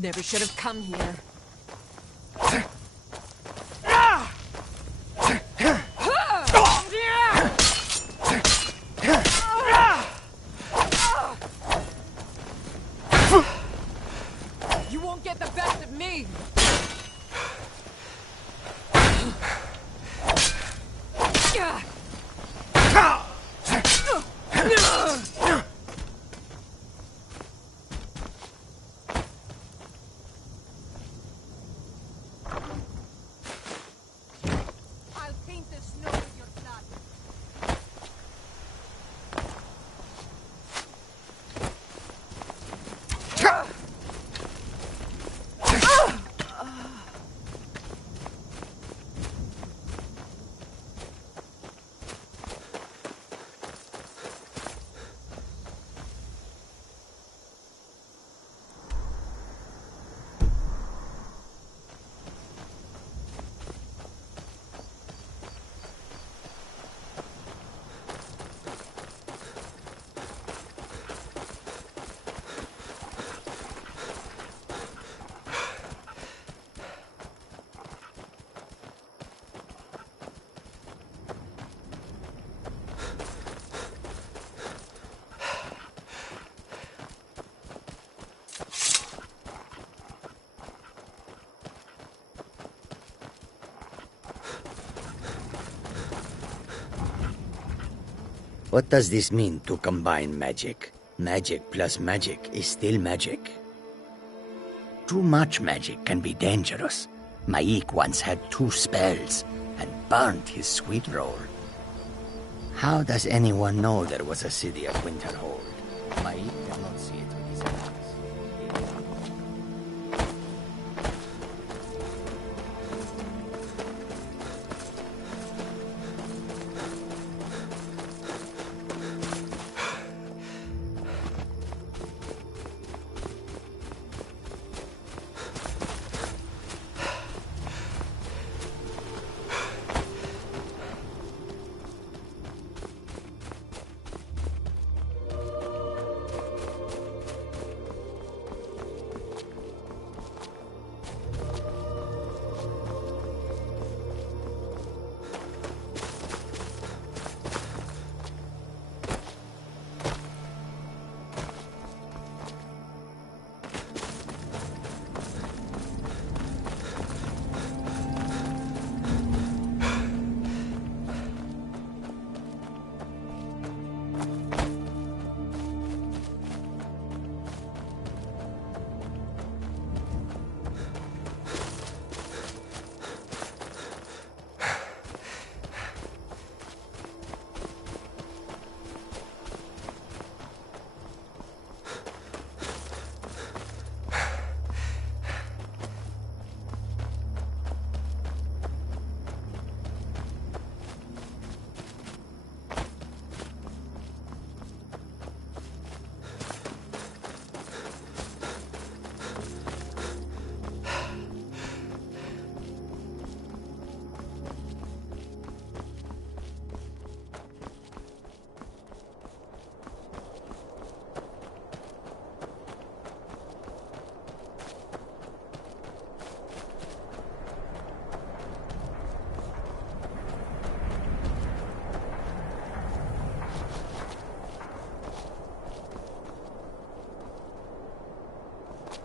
Never should have come here. You won't get the best of me! I'll paint the snow with your blood. What does this mean to combine magic? Magic plus magic is still magic. Too much magic can be dangerous. Maik once had 2 spells and burnt his sweet roll. How does anyone know there was a city of Winterhold? Maik cannot see it with his eyes.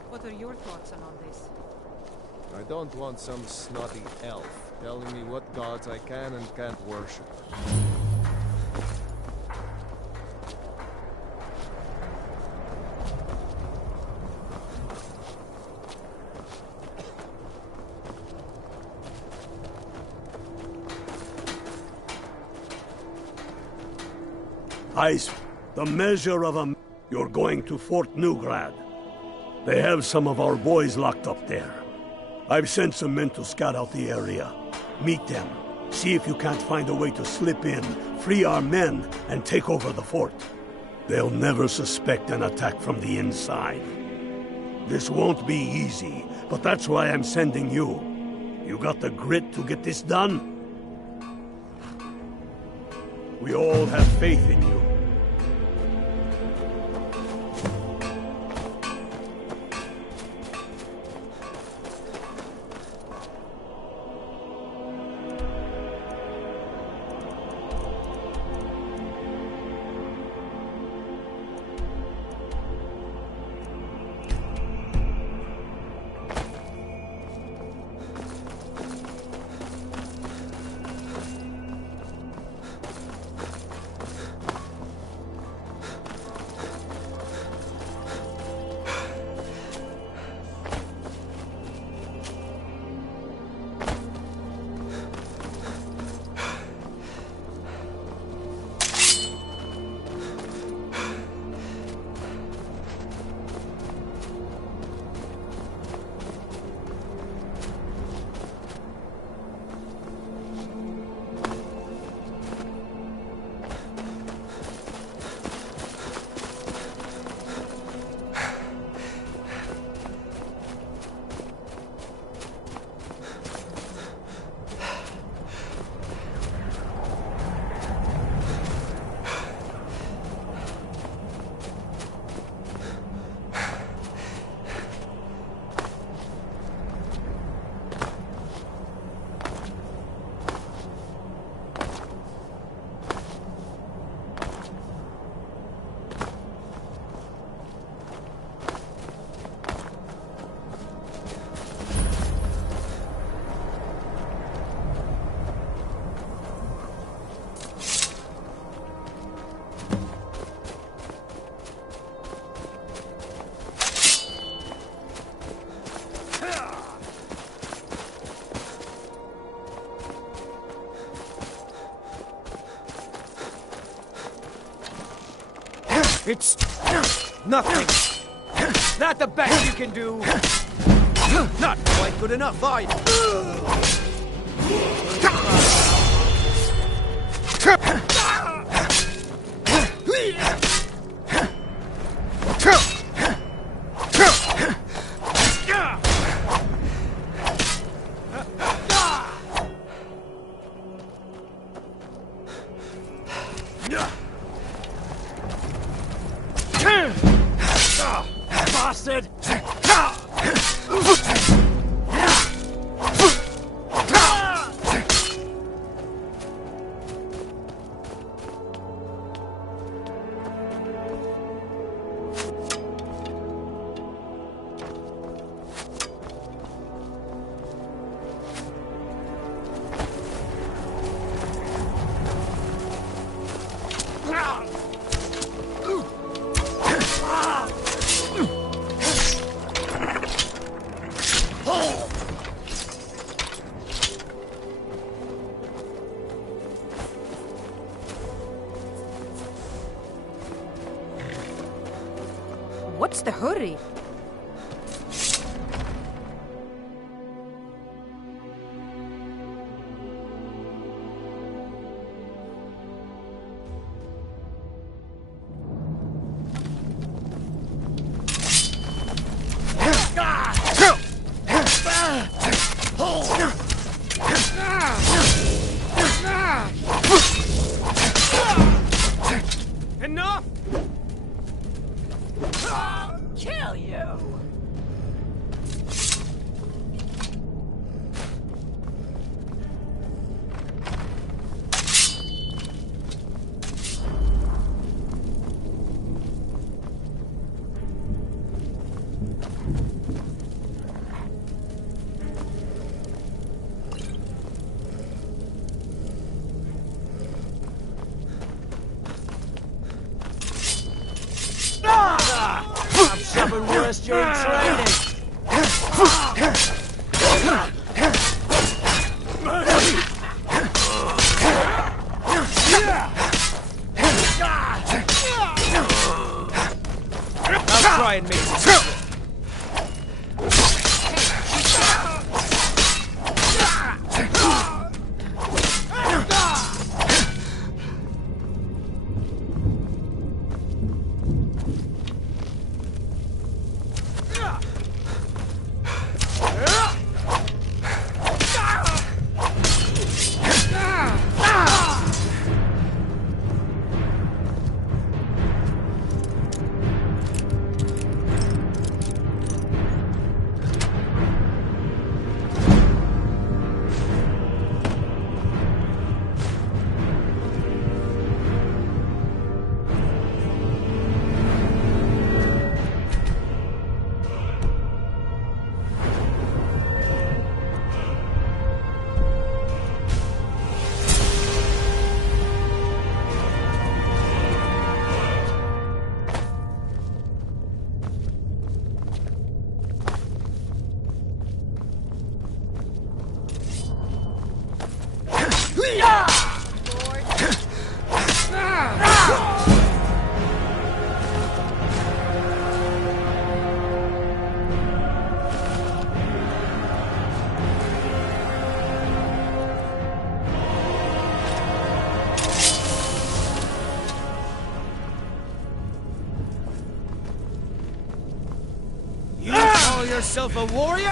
What are your thoughts on all this? I don't want some snotty elf telling me what gods I can and can't worship. Ice, the measure of a... You're going to Fort Newgrad. They have some of our boys locked up there. I've sent some men to scout out the area. Meet them. See if you can't find a way to slip in, free our men, and take over the fort. They'll never suspect an attack from the inside. This won't be easy, but that's why I'm sending you. You got the grit to get this done? We all have faith in you. It's nothing. Not the best you can do. Not quite good enough, are you? Bastard! What's the hurry? Enough! Kill you! I'm shoving worse during training. I'll try and make it. You call yourself a warrior?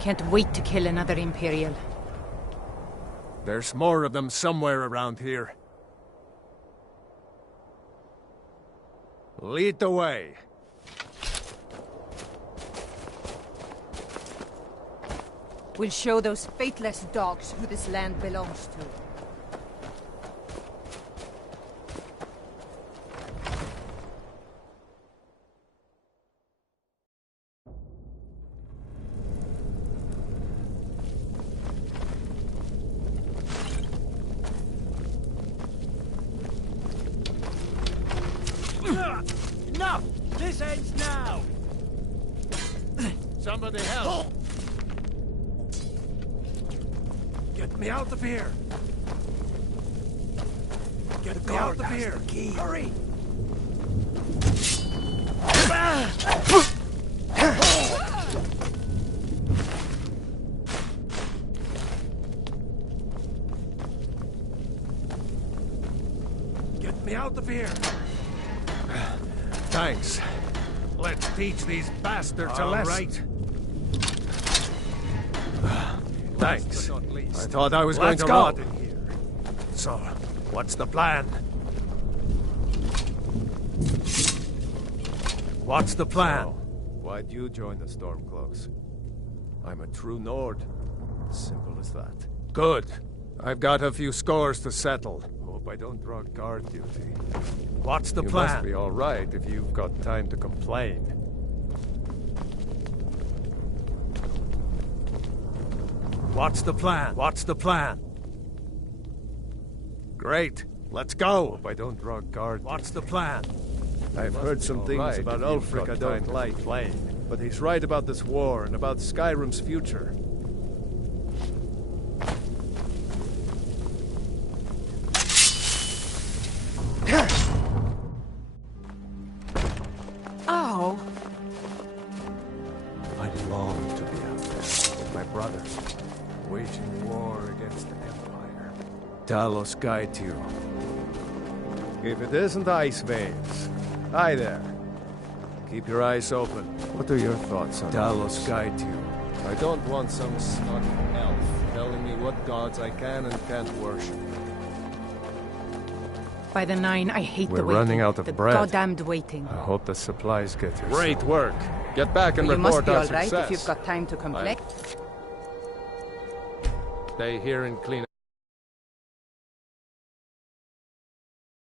Can't wait to kill another Imperial. There's more of them somewhere around here. Lead the way. We'll show those faithless dogs who this land belongs to. Enough! This ends now! Somebody help! Get me out of here! Get me out of here! Hurry! Get me out of here! Thanks. Let's teach these bastards a lesson. Right. Thanks. I thought I was going to rot in here. So, what's the plan? What's the plan? So, why'd you join the Stormcloaks? I'm a true Nord. Simple as that. Good. I've got a few scores to settle. Hope I don't draw guard duty. What's the plan? You must be all right if you've got time to complain. What's the plan? What's the plan? Great. Let's go. Hope I don't draw guard. What's the plan? I've heard some things about Ulfric I don't like playing, but he's right about this war and about Skyrim's future. Oh. I long to be out there with my brothers, waging war against the Empire. Talos guide you. If it isn't ice veins, hi there. Keep your eyes open. What are your thoughts on Talos guide you? I don't want some snotty elf telling me what gods I can and can't worship. By the Nine, I hate the waiting. We're running out of bread. Goddamned waiting. I hope the supplies get here. Great work. Get back and you report our success. You must be all right if you've got time to complain. Stay here and clean up.